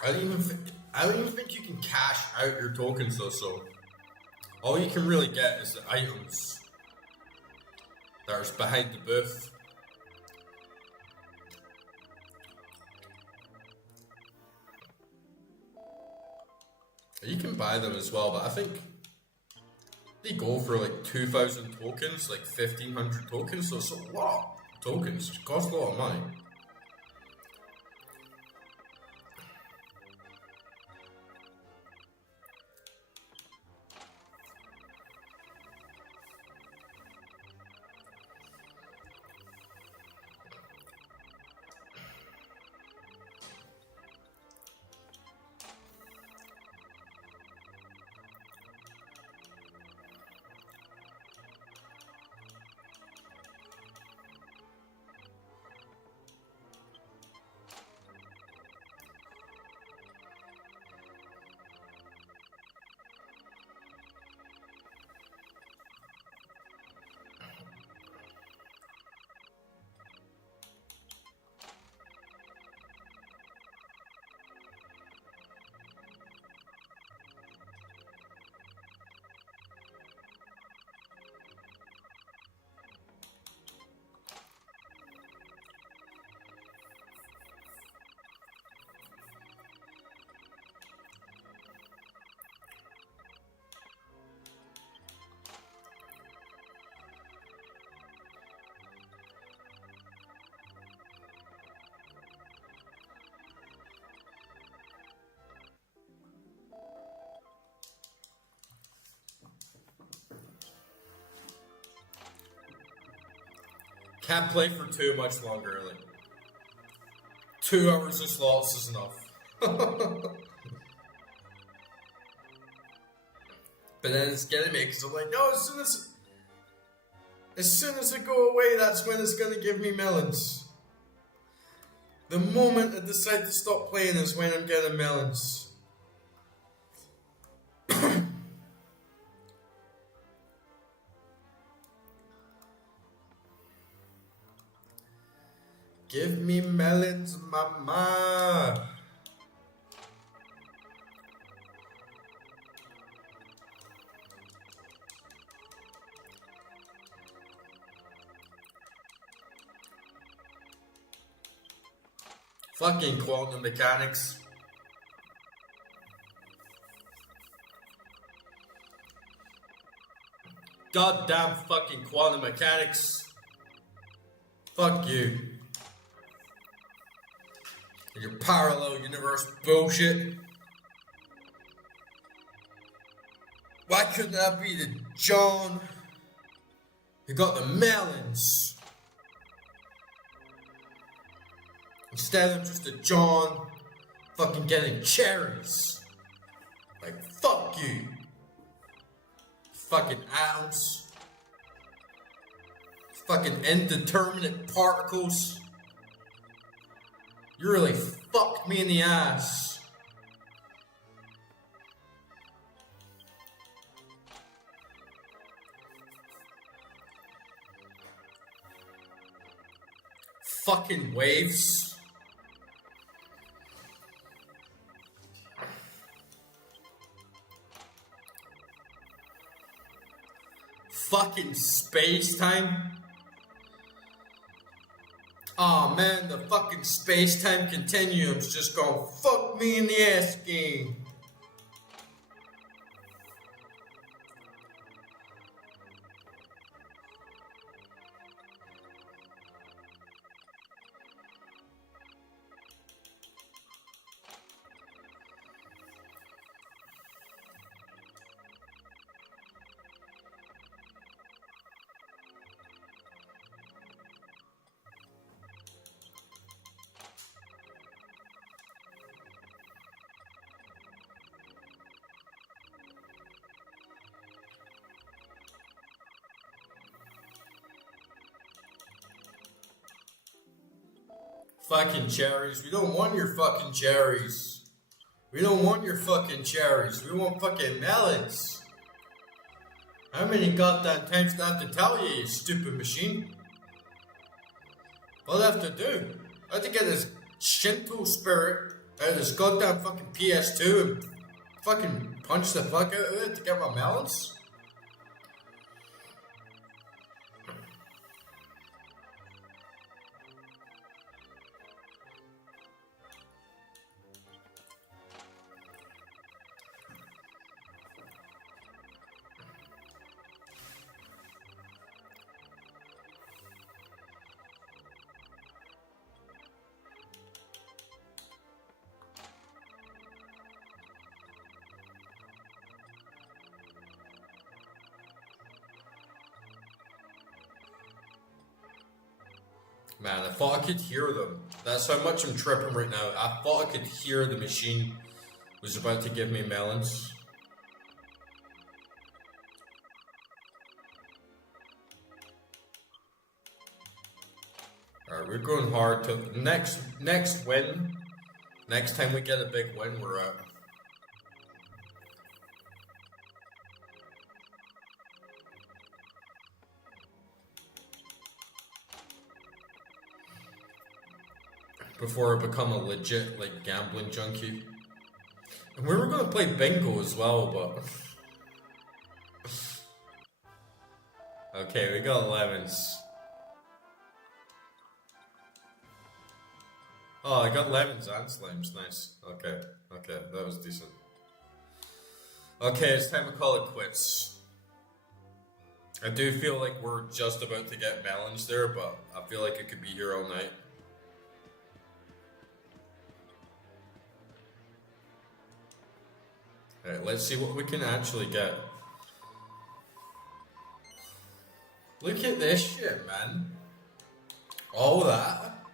I don't even think you can cash out your tokens though, so all you can really get is the items that are behind the booth. You can buy them as well, but I think they go for like 2,000 tokens, like 1,500 tokens, so it's a lot of tokens. It costs a lot of money. Can't play for too much longer, like 2 hours of slots is enough. But then it's getting me because I'm like, no, as soon as I go away, that's when it's gonna give me melons. The moment I decide to stop playing is when I'm getting melons. Give me melons, mama. Fucking quantum mechanics. Goddamn fucking quantum mechanics. Fuck you. And your parallel universe bullshit. Why couldn't that be the John who got the melons? Instead of just a John fucking getting cherries. Like, fuck you. Fucking atoms. Fucking indeterminate particles. You really fucked me in the ass. Fucking waves. Fucking space-time. Aw, man, the fucking space-time continuum's just gonna fuck me in the ass game. Fucking cherries. We don't want your fucking cherries. We don't want your fucking cherries. We want fucking melons. How many goddamn times do I have to tell you, you stupid machine? What do I have to do? I have to get this Shinto spirit out of this goddamn fucking PS2 and fucking punch the fuck out of it to get my melons? Man, I thought I could hear them. That's how much I'm tripping right now. I thought I could hear the machine was about to give me melons. Alright, we're going hard to next win. Next time we get a big win, we're out. Before I become a legit, like, gambling junkie. And we were gonna play bingo as well, but... Okay, we got 11s. Oh, I got lemons and slimes, nice. Okay, that was decent. Okay, it's time to call it quits. I do feel like we're just about to get melons there, but I feel like it could be here all night. Alright, let's see what we can actually get. Look at this shit, man. All that.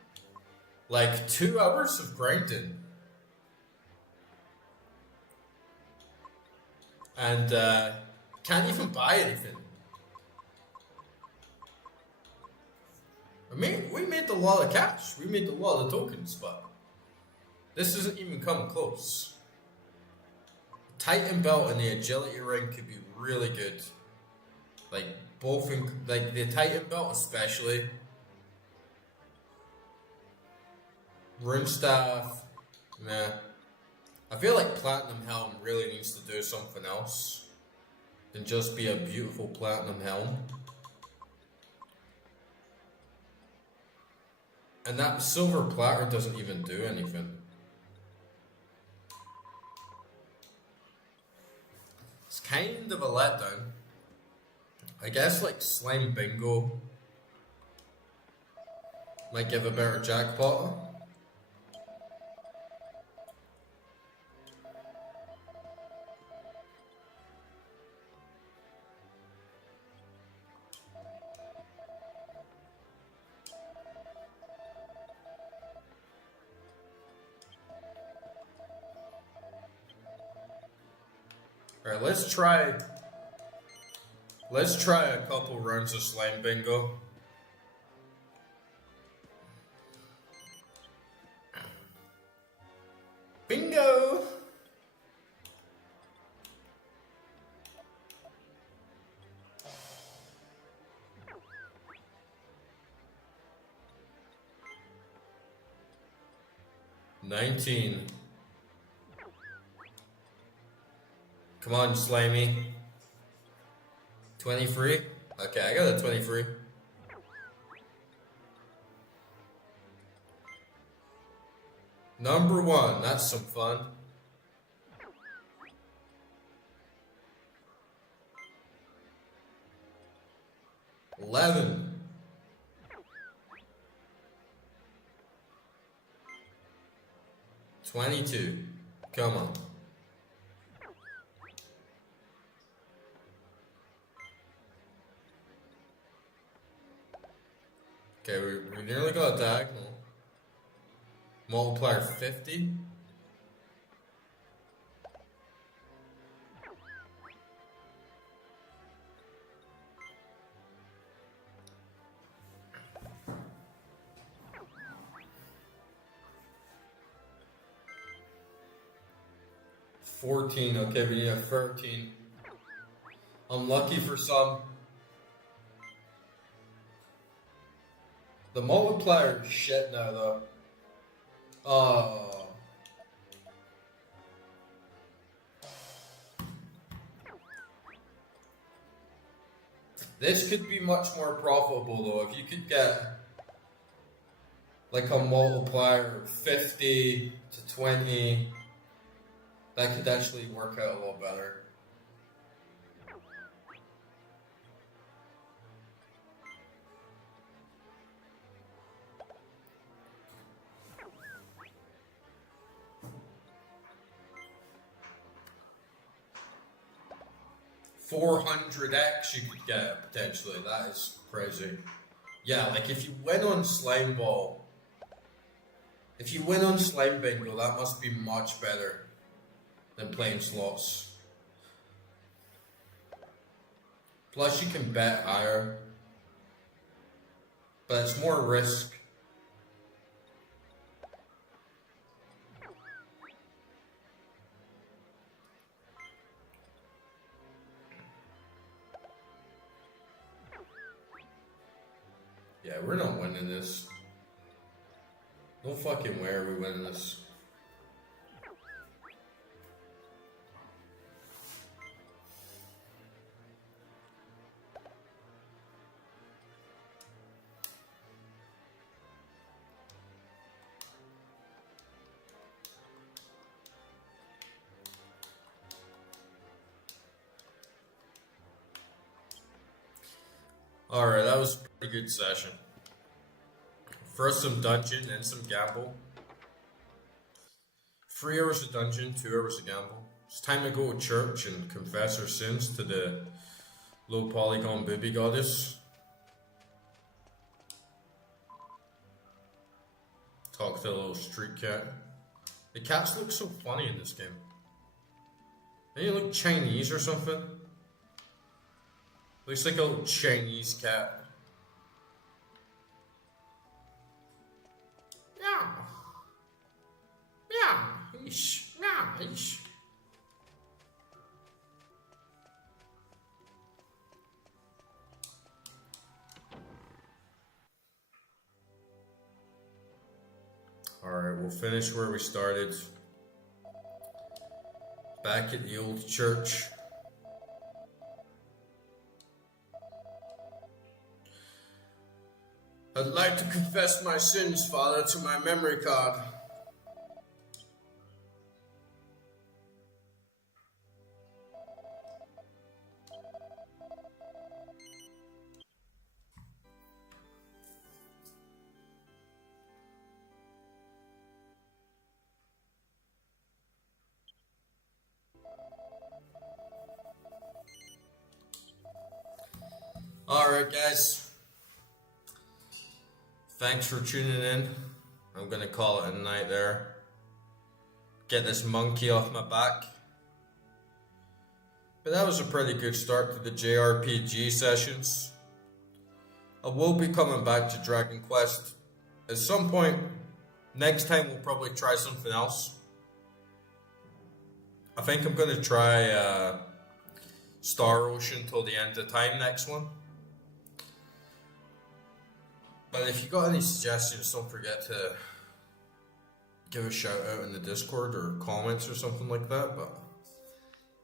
Like 2 hours of grinding. And can't even buy anything. I mean, we made a lot of cash. We made a lot of tokens, but this isn't even coming close. Titan belt and the agility ring could be really good. Like both, like the Titan belt especially. Rune staff, nah. I feel like platinum helm really needs to do something else than just be a beautiful platinum helm. And that silver platter doesn't even do anything. It's kind of a letdown. I guess like slime bingo might give a better jackpot. Alright, let's try a couple rounds of slime bingo. Bingo! $19. Come on, slimy. 23? Okay, I got a 23. Number 1, that's some fun. $11. $22. Come on. Okay, we nearly got a diagonal. Multiplier 50. $14, okay, we need a 13. Unlucky for some. The multiplier is shit now, though. Oh. This could be much more profitable though. If you could get like a multiplier of 50 to 20, that could actually work out a lot better. $400x you could get potentially. That is crazy. Yeah, like if you win on Slime Ball, if you win on Slime Bingo, that must be much better than playing slots. Plus you can bet higher, but it's more risk. Yeah, we're not winning this. No fucking way are we winning this. Alright, that was a pretty good session. First some dungeon, then some gamble. 3 hours of dungeon, 2 hours of gamble. It's time to go to church and confess our sins to the low polygon booby goddess. Talk to the little street cat. The cats look so funny in this game. They look Chinese or something. Looks like a little Chinese cat. Yeah. Yeah. Ish. Yeah. Ish. Alright, we'll finish where we started. Back at the old church. I'd like to confess my sins, Father, to my memory card. Alright, guys. Thanks for tuning in. I'm gonna call it a night there. Get this monkey off my back. But that was a pretty good start to the JRPG sessions. I will be coming back to Dragon Quest at some point. Next time we'll probably try something else. I think I'm gonna try Star Ocean till the end of time next one. But if you got any suggestions, don't forget to give a shout out in the Discord or comments or something like that. But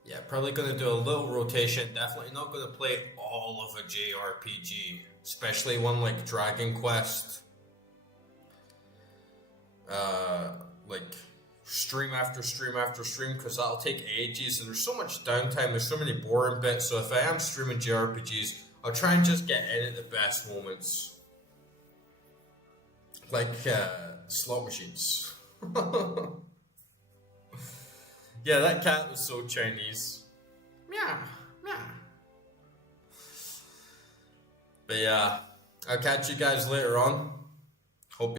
yeah, probably going to do a little rotation. Definitely not going to play all of a JRPG, especially one like Dragon Quest. Like stream after stream after stream, because that'll take ages and there's so much downtime, there's so many boring bits. So if I am streaming JRPGs, I'll try and just get in at the best moments. Like slot machines. Yeah, that cat was so Chinese. Meow, meow. But yeah, I'll catch you guys later on.